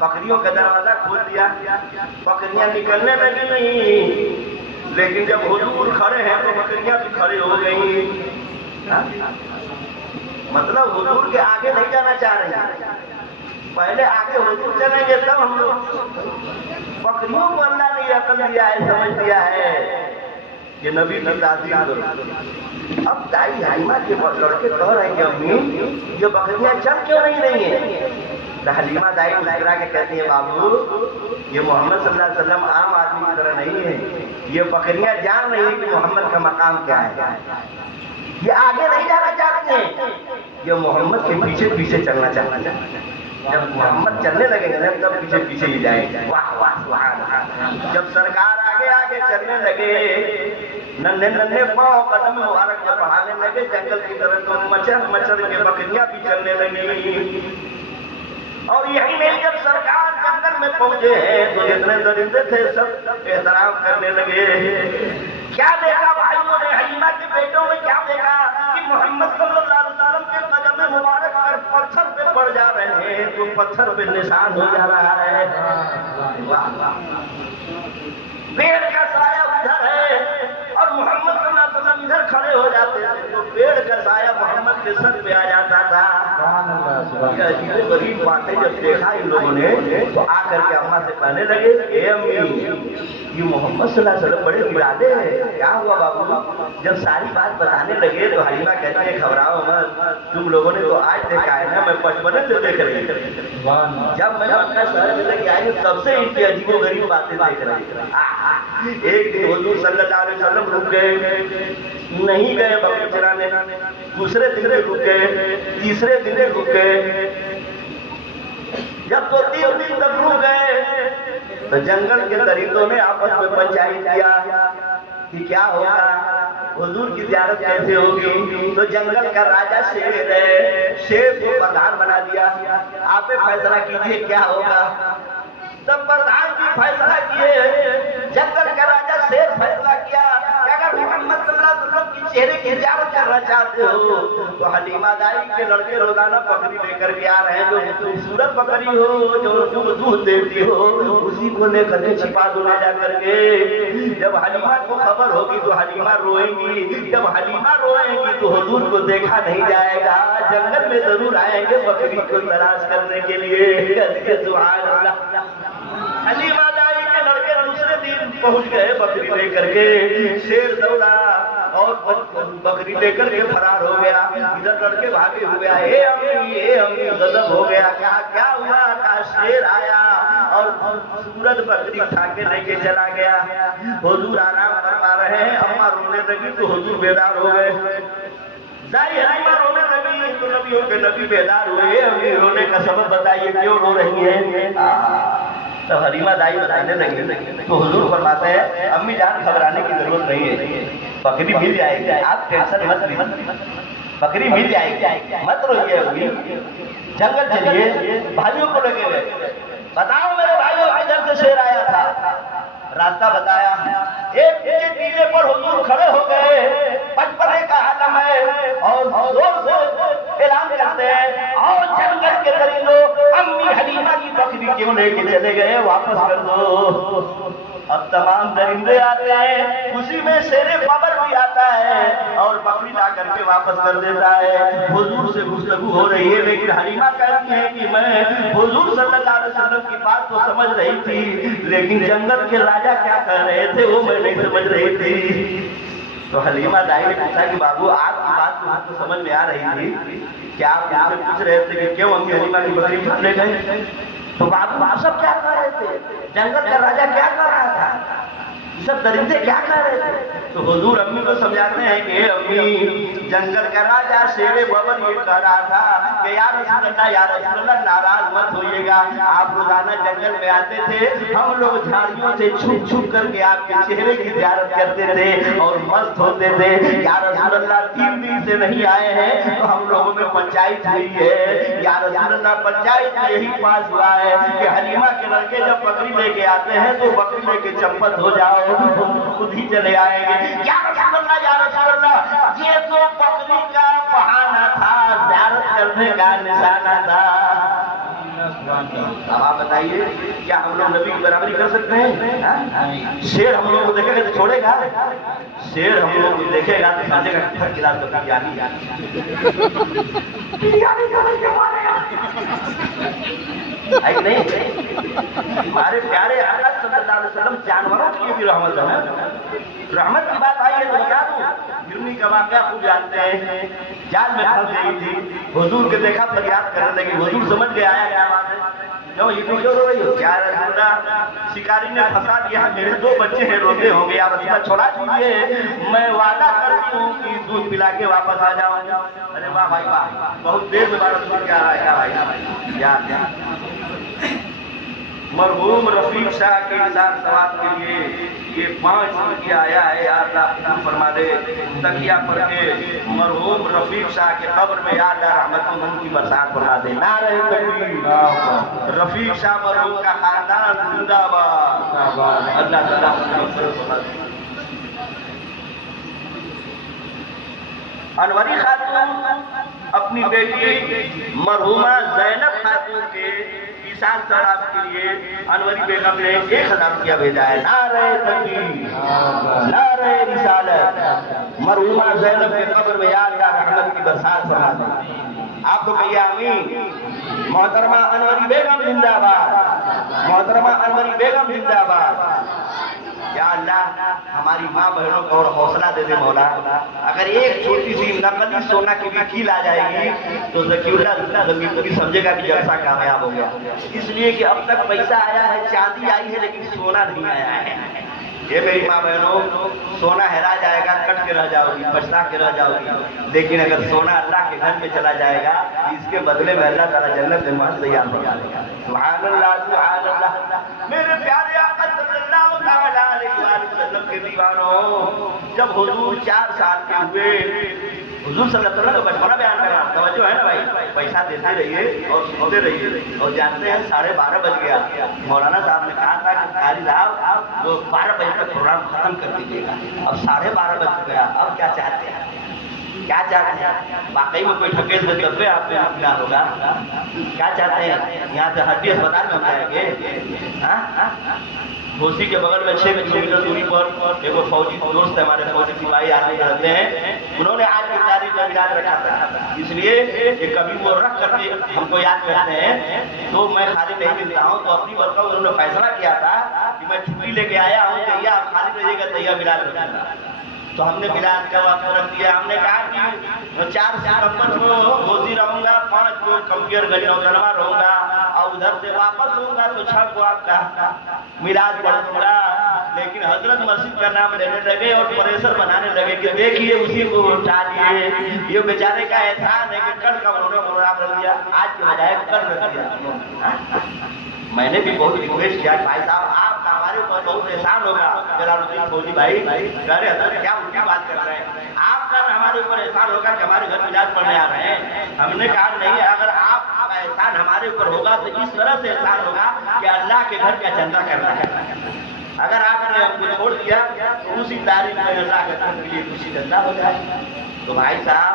بکریوں کا دروازہ کھول دیا، بکریاں نکلنے لگی، لیکن جب حضور کھڑے ہیں تو بکریاں بھی کھڑی ہو گئی۔ مطلب حضور کے آگے نہیں جانا چاہ رہے ہیں، پہلے آگے حضور چلیں گے تب ہم لوگ۔ بکریوں کو اللہ نے عقل دیا ہے، سمجھ دیا ہے کہ نبی کی تعظیم کرو۔ اب دائی حلیمہ کے لڑکے کہہ رہے ہیں کہ امی یہ بکریاں چل کیوں نہیں رہی ہیں؟ تو حلیمہ دائی مسکرا کے کہتی ہیں بابو یہ محمد صلی اللہ علیہ وسلم عام آدمی کی طرح نہیں ہے، یہ بکریاں جان رہی ہیں کہ محمد کا مقام کیا ہے، یہ آگے نہیں جانا چاہتی ہیں، یہ محمد کے پیچھے پیچھے چلنا چاہتی ہیں۔ جب محمد چلنے لگیں گے تب پیچھے پیچھے ہی جائیں گے۔ واہ واہ سبحان اللہ۔ جب سرکار آگے آگے چلنے لگے، ننھے ننھے پاؤں قدم مبارک جب بڑھانے لگے جنگل کی طرف، تو مچر مچر کے بکریاں بھی چلنے لگی۔ اور یہی نہیں، جب سرکار جنگل میں پہنچے ہیں تو جتنے درندے تھے سب احترام کرنے لگے۔ کیا دیکھا بھائیوں نے حلیمہ کے بیٹوں میں؟ کیا دیکھا کہ محمد صلی اللہ علیہ وسلم کے قدم مبارک اگر پتھر پہ پڑ جا رہے ہیں تو پتھر پہ نشان ہو جا رہا ہے۔ پیڑ کا سایہ ادھر ہے اور محمد صلی اللہ علیہ وسلم ادھر کھڑے ہو جاتے تھے تو پیڑ کا سایہ محمد کے سر پہ آ جاتا تھا۔ یہ عجیب و غریب باتیں جب دیکھا ان لوگوں نے تو آ کر کے اماں سے کہنے لگے اے امی یہ محمد صلی اللہ علیہ وسلم بڑے برادے ہیں، کیا ہوا بابو؟ جب ساری بات بتانے لگے تو حلیمہ کہتی ہے گھبراؤ مت، تم لوگوں نے تو آج دیکھا ہے نا، میں بچپن سے دیکھ رہی ہوں، جب میں اپنا شہر میں لے کے آئی ہوں تب سے ان کی عجیب و غریب باتیں دیکھ رہی ہوں۔ ایک دن حضور صلی اللہ علیہ وسلم رک گئے، نہیں گئے بکری چرانے، دوسرے دن رک گئے، تیسرے دن رک گئے، جب تو 3 دن تک رک گئے تو جنگل کے درندوں نے آپس میں پنچائی کیا کہ کیا ہوگا، حضور کی زیارت کیسے ہوگی؟ تو جنگل کا راجا شیر ہے، شیر کو پردھان بنا دیا، آپ فیصلہ کیجئے کیا ہوگا۔ تب پردھان بھی فیصلہ کیے، جنگل کا راجا شیر فیصلہ کیا کہ اگر محمد صلی اللہ علیہ وسلم کی چہرے کی زیارت کرنا چاہتے ہو تو حلیمہ دائی کے لڑکے روزانہ بکری لے کر کے آ رہے ہیں، جو خوبصورت بکری ہو جو دودھ دیتی ہو اسی کو لے کر کے چھپا دو لے جا کر کے۔ جب حلیمہ کو خبر ہوگی تو حلیمہ روئیں گی، جب حلیمہ روئیں گی تو حضور کو دیکھا نہیں جائے گا، جنگل میں ضرور آئیں گے بکری کو تلاش کرنے کے لیے۔ سبحان اللہ۔ حلیمہ دائی کے لڑکے دوسرے دن پہنچ گئے بکری لے کر کے، شیر دوڑا اور بکری لے کر کے فرار ہو گیا، ادھر لڑکے بھاگے ہوئے آئے، اے امی غضب ہو گیا، کیا ہوا؟ کہا شیر آیا اور خوبصورت بکری اٹھا کے لے کے چلا گیا۔ حضور آرام فرما رہے ہیں، اماں رونے لگی تو حضور بیدار ہو گئے، دائی حلیمہ رونے لگی تو نبیوں کے نبی بیدار ہوئے، امی رونے کا سبب بتائیے کیوں رو رہی ہیں؟ تو حلیمہ دائی بتانے لگی تو حضور فرماتے ہیں امی جان گھبرانے کی ضرورت نہیں ہے، بکری مل جائے گی، آپ ٹینشن مت لیجیے، بکری مل جائے گی، مت روئیے امی۔ جنگل چلیے، بھائیوں کو لگے ہوئے، بتاؤ میرے بھائیوں کدھر سے شیر آیا تھا؟ راستہ بتایا، ایک ٹیلے پر حضور کھڑے ہو گئے، بچپنے کا عالم ہے اور زور سے اعلان کرتے ہیں اور جنگل کے درندوں امی حلیمہ کی بکری کیوں لے کے چلے گئے، واپس کر دو۔ اب تمام درندے آتے ہیں، اسی میں شیر ببر بھی آتا ہے اور بکری لا کر کے واپس کر دیتا ہے۔ حضور سے گفتگو ہو رہی ہے لیکن حلیمہ کہتی ہے کہ میں حضور صلی اللہ علیہ وسلم کی بات تو سمجھ رہی تھی لیکن جنگل کے راجا کیا کہہ رہے تھے وہ میں نہیں سمجھ رہی تھی۔ تو حلیمہ دائی نے پوچھا کہ بابو آپ کی بات تو ہم کو سمجھ میں آ رہی تھی، کیا آپ پوچھ رہے تھے کہ کیوں امی حلیمہ کی بکری اٹھا لے گئے؟ تو بابو آپ سب کیا کہہ رہے تھے؟ جنگل کا راجا کیا کہہ رہا تھا؟ سب درندے کیا کہہ رہے تھے؟ تو حضور امی کو سمجھاتے ہیں کہ امی جنگل کا راجا شیر ببر یہ کہہ رہا تھا کہ یا رسول اللہ ناراض مت ہوئیے گا، آپ روزانہ جنگل میں آتے تھے، ہم لوگ جھاڑیوں سے چھپ چھپ کر کے آپ کے چہرے کی زیارت کرتے تھے اور مست ہوتے تھے، یا رسول اللہ 3 دن سے نہیں آئے ہیں تو ہم لوگوں میں پنچایت ہوئی ہے، یا رسول اللہ پنچایت یہی پاس ہوا ہے کہ حلیمہ کے لڑکے جب بکری لے کے آتے ہیں تو بکری لے کے چمپت ہو جاؤ، خود ہی چلے آئیں گے۔ یا رسول اللہ یہ تو بکری کا بہانہ تھا، زیارت کرنے کا نشانہ تھا۔ اب آپ بتائیے کیا ہم لوگ نبی کی برابری کر سکتے ہیں؟ شیر ہم لوگ کو دیکھے گا تو چھوڑے گا؟ شیر ہم لوگ کو دیکھے گا تو سمجھے گا کہ گلاس تو بریانی ہے کہ نہیں؟ ہمارے پیارے آقا صلی اللہ علیہ وسلم جانوروں کے لیے بھی رحمت ہے. رحمت کی بات آئی ہے تو بتا دوں، گرنی کا واقعہ خوب جانتے ہیں. جال میں پھنس گئی تھی، حضور کے دیکھا فریاد کرنے لگی. حضور سمجھ گئے آیا کیا بات ہے، کیوں یہ کیوں رو رہی ہو؟ کیا رسول اللہ شکاری نے پھنسا دیا، میرے 2 بچے ہیں، روتے ہوں گے، آپ بچہ چھوڑا دیجیے، میں وعدہ کرتی ہوں کہ دودھ پلا کے واپس آ جاؤں. ارے واہ بھائی واہ، بہت دیر میں بارہ سن کے آ رہا ہے. کیا بھائی یاد مرحوم رفیق شاہ کے اظہار ثواب کے لیے یہ 5 روپیہ آیا ہے. یا اللہ قبول فرما دے. تکیہ پڑھ کے مرحوم رفیق شاہ کے قبر میں یا اللہ رحمت و من کی برسات فرما دے. نعرہ تکبیر. رفیق شاہ مرحوم کا خاندان زندہ باد. اللہ تعالیٰ فرما دے. انوری خاتون اپنی بیٹی مرحومہ زینب خاتون کے ایصال ثواب کے لیے انوری بیگم نے 1000 روپیہ بھیجا ہے. نعرہ تکبیر، نعرہ رسالت. مرحومہ زینب کے قبر میں یا اللہ رحمت کی برسات فرما دے. آپ تو کہیے آمین. محترمہ انوری بیگم زندہ باد، محترمہ انوری بیگم زندہ باد. یا اللہ ہماری ماں بہنوں کو اور حوصلہ دے دے مولا. اگر ایک چھوٹی سی نقلی سونا کی بھی کیل آ جائے گی تو ذکی اللہ زمین کو بھی سمجھے گا کہ جلسہ کامیاب ہو گیا. اس لیے کہ اب تک پیسہ آیا ہے، چاندی آئی ہے، لیکن سونا نہیں آیا ہے. یہ میری ماں بہنوں، سونا ہرا جائے گا، کٹ کے رہ جاؤ گی، پچھتا کے رہ جاؤ گی، لیکن اگر سونا اللہ کے گھر میں چلا جائے گا اس کے بدلے میں اللہ تعالیٰ جنت میں محل تیار بنا دے گا. سبحان اللہ سبحان اللہ. میرے پیارے آقا صلی اللہ علیہ وسلم کے دیوانوں، جب حضور 4 سال کے ہوئے، حضور صلی اللہ علیہ وسلم کا بچپنا بیان کر رہا. توجہ ہے نا بھائی، پیسہ دیتے رہیے اور سنتے رہیے. اور جانتے ہیں 12:30 بج گیا. مولانا صاحب نے کہا تھا کہ قاری صاحب وہ 12 بجے تک پروگرام ختم کر دیجیے گا. اب 12:30 بج گیا. اب کیا چاہتے ہیں؟ کیا چاہتے ہیں؟ واقعی میں کوئی ٹھکیز میں تب آپ کو ملا ہوگا. کیا چاہتے ہیں؟ یہاں سے ہڈی اسپتال میں ہم جائیں گے. گھوسی کے بغل میں 6 کلومیٹر دوری پر ایک فوجی دوست ہے ہمارے، فوجی سپاہی آدمی رہتے ہیں. انہوں نے آج کی تاریخ میں یاد رکھا تھا، اس لیے کہ کبھی وہ رکھ کر کے ہم کو یاد کرتے ہیں تو میں خالی نہیں ملتا ہوں. تو اپنی وقت انہوں نے فیصلہ کیا تھا کہ میں چھٹی لے کے آیا ہوں کہ آپ خالی رہیے گا، تیار ملاد رکھا تھا. تو ہم نے ملاد کا وقت رکھ دیا. ہم نے کہا کہ 4 ستمبر کو گھوسی رہوں گا، 5 کو کمپیئر گلی نوجنوا رہوں گا، اور ادھر سے واپس ہوں گا تو 6 کو آپ کا میلاد پڑھ دوں گا. لیکن حضرت مسجد کا نام لینے لگے اور پریشر بنانے لگے کہ دیکھیے اسی کو اٹھا لیے. یہ بیچارے کا احسان ہے کہ کل کا انہوں نے پروگرام رکھ دیا، آج کے بجائے کل رکھ دیا. میں نے بھی بہت ریکویسٹ کیا بھائی صاحب آپ کا ہمارے اوپر بہت احسان ہوگا. جلال الدین فوجی بھائی کہہ رہے حضرت کیا ان کی بات کر رہے ہیں، آپ کا ہمارے اوپر احسان ہوگا کہ ہمارے گھر میلاد پڑھنے آ رہے ہیں. ہم نے کہا نہیں، اگر آپ کا احسان ہمارے اوپر ہوگا تو اس طرح سے احسان ہوگا کہ اللہ کے گھر کا چندہ کرنا ہے. اگر آپ نے ہم کو چھوڑ دیا تو اسی تاریخ میں اللہ کے گھر کے لیے خوشی چندہ ہو جائے. تو بھائی صاحب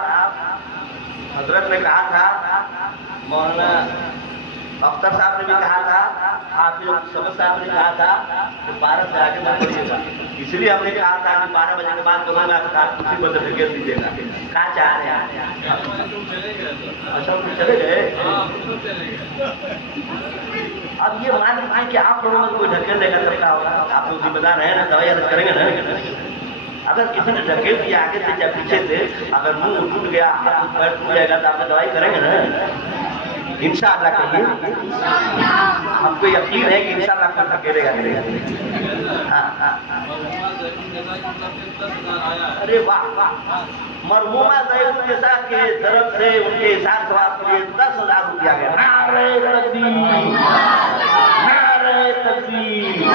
حضرت نے کہا تھا، مولانا اختر صاحب نے بھی کہا تھا، حافظ سمد صاحب نے کہا تھا کہ 12 سے آگے مت پڑھیے گا. اس لیے ہم نے کہا تھا کہ 12 بجے کے بعد کروں گا تو آپ اسی بدل ڈھکیل دیجیے گا. کہاں چاہ رہے ہیں؟ اچھا چلے گئے. اب یہ مان کہ آپ لوگوں میں کوئی ڈھکیل دے گا تب کیا ہوگا؟ آپ لوگ ذمہ دار ہیں نا، دوائی عرض کریں گے نا. اگر کسی نے ڈھکیل دیا آگے سے یا پیچھے سے، اگر منہ ٹوٹ گیا، ہاتھ پیر ٹوٹ جائے گا تو آپ دوائی کریں گے نا انشاءاللہ. کہیے ہم کو یقین ہے کہ انشاءاللہ کوئی ڈھکیلے گا. ارے واہ واہ. مرحومہ ضعیف النساء کے طرف سے ان کے اظہار ثواب کے لیے 10,000 روپیہ گیا. نعرہ تکبیر، نعرہ تکبیر.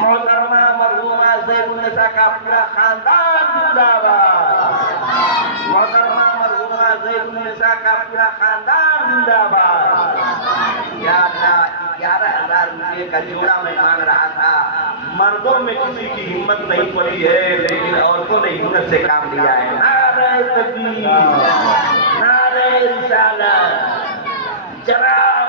محترمہ مرحومہ ضعیف النساء کا پورا خاندان زندہ باد. محترمہ مرحومہ ضعیف النساء کا پورا خاندان زندہ باد. یا اللہ 11,000 روپئے کا جوڑا میں مانگ رہا تھا. مردوں میں کسی کی ہمت نہیں پڑی ہے لیکن عورتوں نے ہمت سے کام لیا ہے. نعرہ تکبیر، نعرہ رسالت. جناب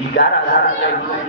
11,000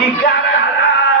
11,000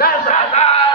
10,000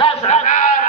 10,000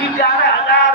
11,000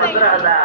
15,000।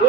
2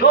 2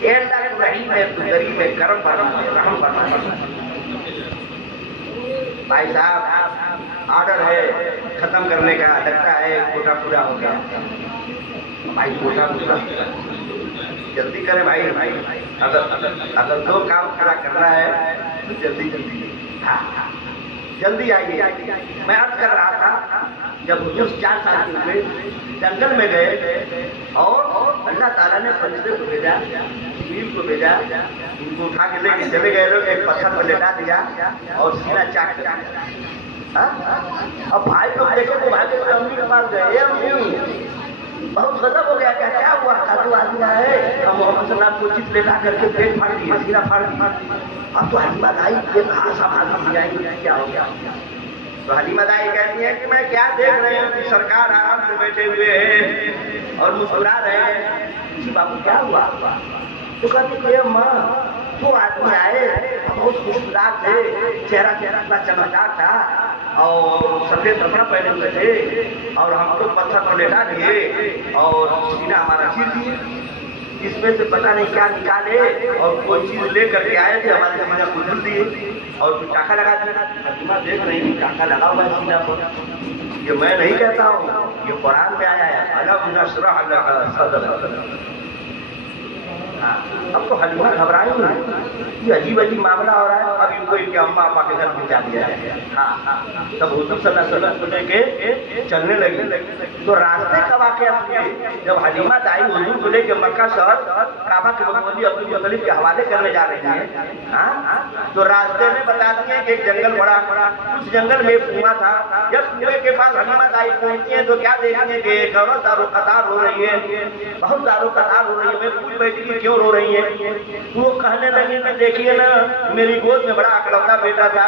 اے اللہ تو رحیم ہے، تو کریم ہے، کرم فرما دے، رحم فرما دے۔ بھائی صاحب آرڈر ہے ختم کرنے کا، لگتا ہے کوٹا پورا ہو گیا۔ بھائی کوٹا پورا جلدی کریں بھائی، اگر دو کام پورا کرنا ہے تو جلدی جلدی جلدی آئیے۔ میں عرض کر رہا تھا جب حضور 4 سال کے ہوئے جنگل میں گئے اور اللہ تعالیٰ نے فرشتے کو بھیجا، جبریل کو بھیجا، ان کو اٹھا کے لے کے چلے گئے لوگ، ایک پتھر پر لٹا دیا اور سینہ چاک کر دیا۔ اب بھائی لوگ دیکھے تو بھائی کے امی کے پاس گئے، اے امی بہت غضب ہو گیا، کیا ہوا؟ تو آدمی ہے ہم محمد صلی اللہ علیہ وسلم کو چیز لٹا کر کے پیٹ پھاڑ دیا، سینہ پھاڑ دیا۔ اب تو حلیمہ دائی یہ کہاں سنبھال جائیں گے، کیا ہو گیا؟ تو حلیمہ دائی کہتی ہیں کہ میں کیا دیکھ رہے ہیں کہ سرکار آرام سے بیٹھے ہوئے ہیں اور مسکرا رہے ہیں، جی بابو کیا ہوا؟ تو کہتے کہ ماں وہ آدمی آئے بہت خوشگوار تھے، چہرہ اتنا چمکدار تھا اور سفید کپڑا پہنے ہوئے تھے اور ہم کو پتھر پر لٹا دیے اور سینہ ہمارا چیر دیے، اس میں سے پتہ نہیں کیا نکالے اور کوئی چیز لے کر کے آئے تھے، ہمارے سینہ کو دھل دیے اور پھر ٹاکا لگا دیا۔ حلیمہ دیکھ رہی ہوں ٹاکا لگا ہوا ہے سینہ پر، یہ میں نہیں کہتا ہوں، یہ قرآن میں آیا ہے، أَلَمْ نَشْرَحْ لَكَ صَدْرَكَ۔ اب تو حلیمہ گھبرائی نہیں، یہ عجیب عجیب معاملہ ہو رہا ہے، اب ان کو ان کے اماں ابا کے گھر پہنچا دیا ہے۔ تب حضور صلی اللہ علیہ وسلم کو لے کے چلنے لگے تو راستے کا واقعہ سنیے، جب حلیمہ دائی حضور کو لے کے مکہ شہر کعبہ کے متولی عبد المطلب کے حوالے کرنے جا رہی ہیں تو راستے میں بتاتی ہیں کہ ایک جنگل بڑا، اس جنگل میں ایک کنواں تھا، جب کنویں کے پاس حلیمہ دائی پہنچتی ہیں تو کیا دیکھتی ہیں کہ ایک عورت دار و قطار ہو رہی ہے، بہت دار و قطار ہو رہی ہے۔ میں پوچھ بیٹھی کہ کیوں رو رہی ہیں؟ وہ کہنے لگی کہ دیکھیے نا میری گود میں بڑا اکلوتا بیٹا تھا،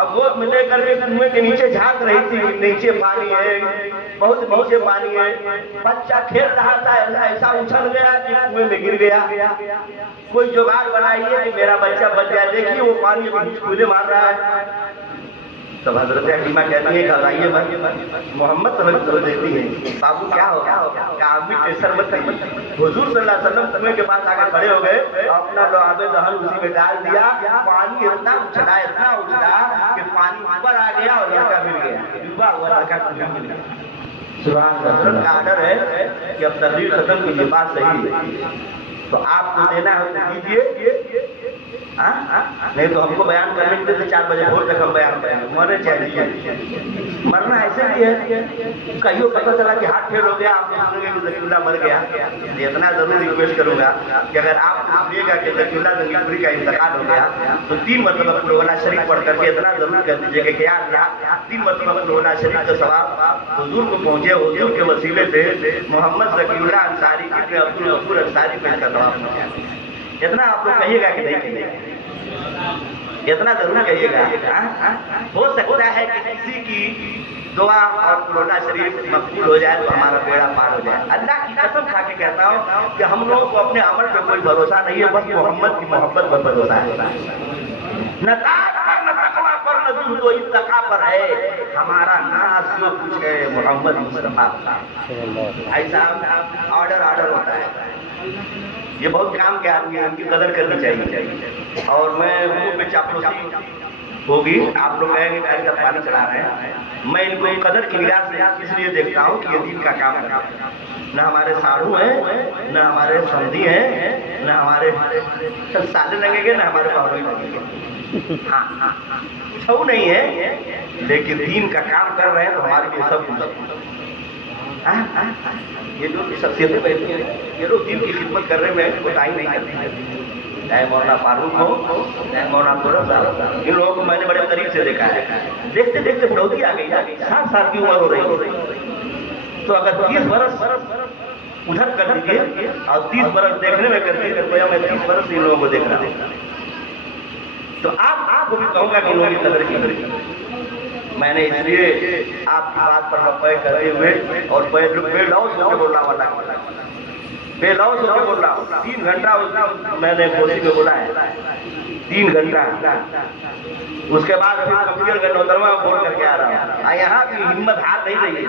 اب گود میں لے کر کے کنویں کے نیچے جھانک رہی تھی، نیچے پانی ہے، بہت نیچے پانی ہے، بچہ کھیل رہا تھا، ایسا اچھل گیا کہ کنویں میں گر گیا، کوئی جگاڑ بنائیے کہ میرا بچہ بچ جائے، دیکھیے وہ پانی کو کھولے مار رہا ہے۔ تب حضرت حلیمہ کہتی ہے کہ آئیے محمد توجہ دیتی ہے، بابو کیا ہوگا؟ کہ امی ٹیسر مت کریے۔ حضور صلی اللہ علیہ وسلم کنویں کے پاس آ کے کھڑے ہو گئے، اپنا لعاب دہن اسی میں ڈال دیا، پانی اتنا اچھلا کہ پانی اوپر آ گیا اور لڑکا گر گیا، ڈوبا ہوا لڑکا کنویں میں گر گیا۔ سبحان اللہ، حضرت کا آرڈر ہے کہ اب تقریر ختم کیجیے، بات صحیح ہے تو آپ کو دینا ہے تو دیجیے، نہیں تو ہم کو بیان کرنے کے لیے 4 بجے بھور تک ہم بیان کریں گے، مرنے چاہیے۔ مرنا ایسے بھی ہے، کہیں پتہ چلا کہ ہاتھ پھیل ہو گیا، آپ کو سنیں گے کہ ذکی اللہ مر گیا، اتنا ضرور ریکویسٹ کروں گا کہ اگر آپ سنیے گا کہ ذکی اللہ زنگی پوری کا انتقال ہو گیا تو 3 مرتبہ قل هو الله شریف پڑھ کر کے اتنا ضرور کر دیجیے کہ یا اللہ 3 مرتبہ قل هو الله شریف کا ثواب حضور کو پہنچے، حضور کے وسیلے سے محمد ذکی اللہ انصاری ابن عبد الغفور انصاری پہ اس کا ثواب پہنچا۔ اتنا آپ لوگ کہیے گا کہ نہیں کہیے گا؟ اتنا ضرور کہیے گا۔ ہو سکتا ہے کہ کسی کی دعا اور قرآن شریف مقبول ہو جائے تو ہمارا بیڑا پار ہو جائے۔ اللہ کی قسم کھا کے کہتا ہوں کہ ہم لوگوں کو اپنے عمل پہ کوئی بھروسہ نہیں ہے، بس محمد کی محبت پر بھروسہ ہے۔ نہ تاج پر، نہ تقویٰ پر، نہ زہد و اتقاء پر ہے، ہمارا ناز جو کچھ ہے محمد مصطفیٰ کا۔ بھائی صاحب آرڈر ہوتا ہے، یہ بہت کام کے آدمی ہیں، ان کی قدر کرنی چاہیے، اور میں منہ پہ چاپلوسی ہوگی، آپ لوگ کہیں گے کہ پانی چڑھا رہے ہیں، میں ان کو قدر کی نگاہ سے اس لیے دیکھتا ہوں کہ یہ دین کا کام کرتے ہیں، نہ ہمارے ساڑھو ہیں، نہ ہمارے سمدھی ہیں، نہ ہمارے سالے لگیں گے، نہ ہمارے پاؤں لگیں گے، ہاں چھو نہیں ہے، لیکن دین کا کام کر رہے ہیں تو ہمارے لیے سب کچھ۔ یہ جو شخصیتیں بیٹھی ہیں یہ لوگ دین کی خدمت کرنے میں کوتاہی نہیں کرتی، چاہے مولانا فاروق ہو، چاہے مولانا قرۃ صاحب، ان لوگوں کو میں نے بڑے قریب سے دیکھا ہے، دیکھتے دیکھتے بڑھوتی آ گئی، 60 سال کی عمر ہو رہی ہے، تو اگر 30 برس ادھر کر دیجیے اور 30 برس دیکھنے میں کر دیجیے تو میں 30 برس ان لوگوں کو دیکھ رہا ہوں، تو آپ کو بھی کہوں گا کہ ان لوگوں کی قدر کی۔ میں نے اس لیے آپ کی بات پر لبیک کرتے ہوئے اور بے لوث ہو کے بول رہا ہوں، بے لوث ہو کے بول رہا ہوں، 3 گھنٹہ میں نے کوسی میں بولا ہے، 3 گھنٹہ، اس کے بعد پھر کمپیوٹر کا 9واں بول کر کے آ رہا ہوں، یہاں کی ہمت ہار نہیں رہی ہے،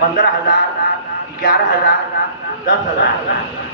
15,000, 11,000, 10,000,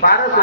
1200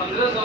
1500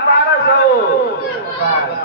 1200,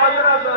1500।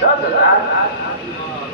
10,000।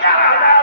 11,000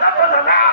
10,000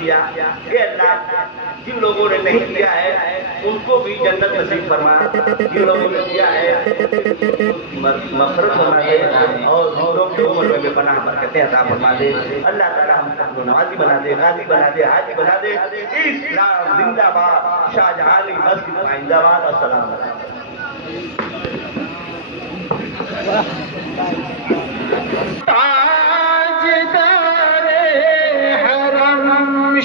دیا. اے اللہ جن لوگوں نے نہیں کیا ہے ان کو بھی جنت نصیب فرما, جن لوگوں نے کیا ہے مغفرت فرما دے, اور جن لوگوں کی عمر میں بے پناہ برکتیں عطا فرما دے. اللہ تعالی ہم کو نمازی بنا دے, غازی بنا دے, حاجی بنا دے. اسلام زندہ باد, شاہجہانی مسجد زندہ باد. السلام علیکم. تاجدار حرم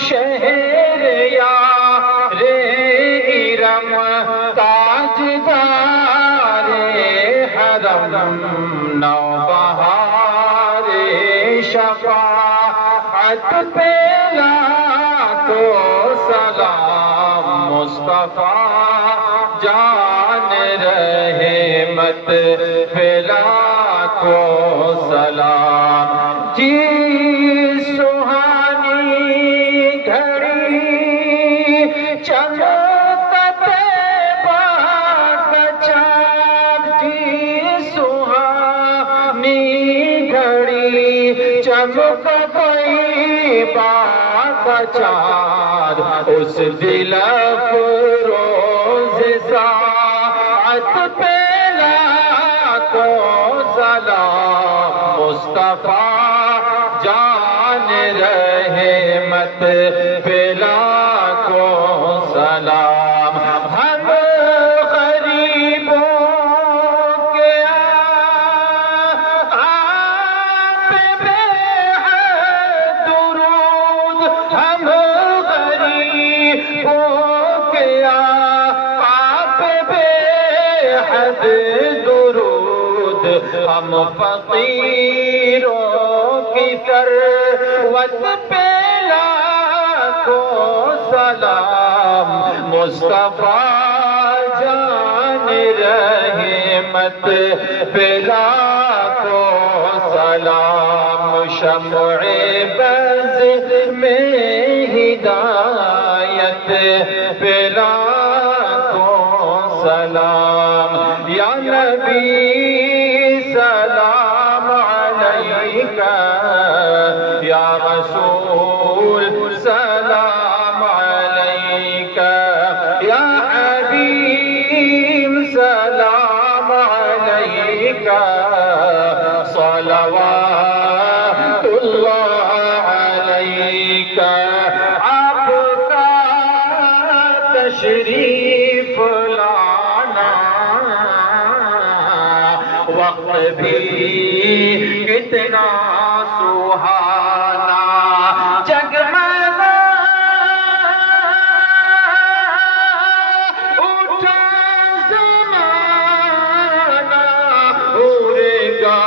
شہر یار ارم, تاجدار حرم نوبہار شفاعت پہ لاکھوں سلام, مصطفیٰ جان رحمت پہ لاکھوں سلام. جی سہانی گھڑی چمکتے باغ چاک, جی سہانی گھڑی چمک گئی باغ چاک, اس دل افروز ساعت پہ لاکھوں سلام, مصطفیٰ جان رحمت پہ لاکھوں سلام. ہم غریبوں کے آپ پہ ہے درود, ہم غریبوں کے آپ پہ حد درود, ہم فقیروں کی ثروت پہ لاکھوں سلام, مصطفیٰ جان رحمت پہ لاکھوں سلام. شمع بز میں ہدایت پہ لاکھوں سلام. یا نبی سلام علیکہ, یا رسول سلام علیکہ, یا حبیب سلام علیکہ, صلوات اللہ علیکہ. آپ کا تشریف لانا وقت بھی کتنا سہانا, جگمگا اٹھا زمانہ, اڑے گا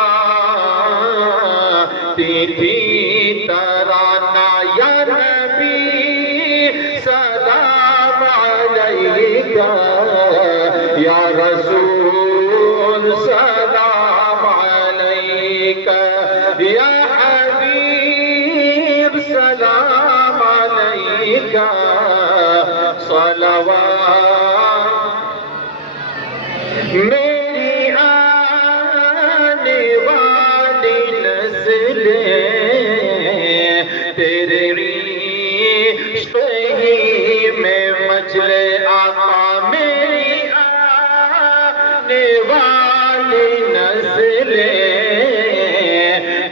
تیتھی ترانہ. یا نبی سلام علیکہ, یا رسول سلام علیکہ, یا حبیب سلام علیکہ, صلوات. میری آنے والی نسلیں تیرے عشق ہی میں مچلے آقا, میری آنے والی نسلیں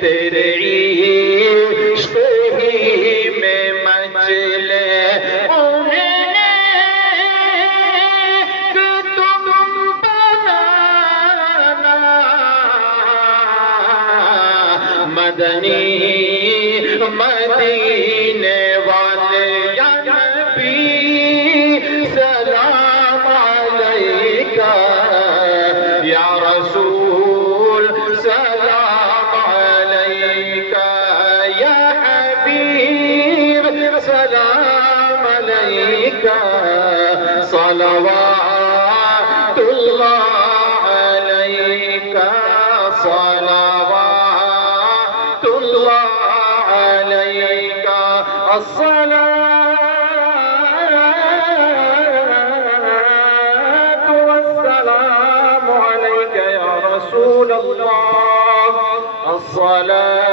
تیرے عشق ہی میں مچلے. انہیں کہ تم بنانا مدنی مدینے والے. یا نبی سلام علیکہ, یا رسول سلام علیکہ, یا حبیب سلام علیکہ, صلوات اللہ علیکہ, صلوات اللہ علیکہ. الصلاة والسلام عليك يا رسول الله. الصلاة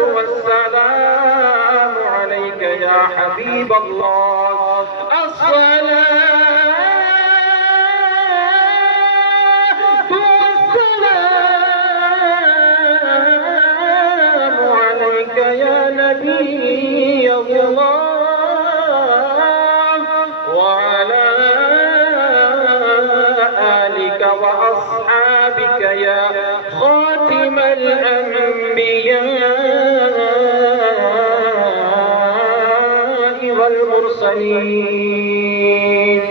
والسلام عليك يا حبيب الله الصلاة والسلام عليك يا نبي الله وعلى آلك وأصحابك يا خاتم الأنبياء والمرسلين.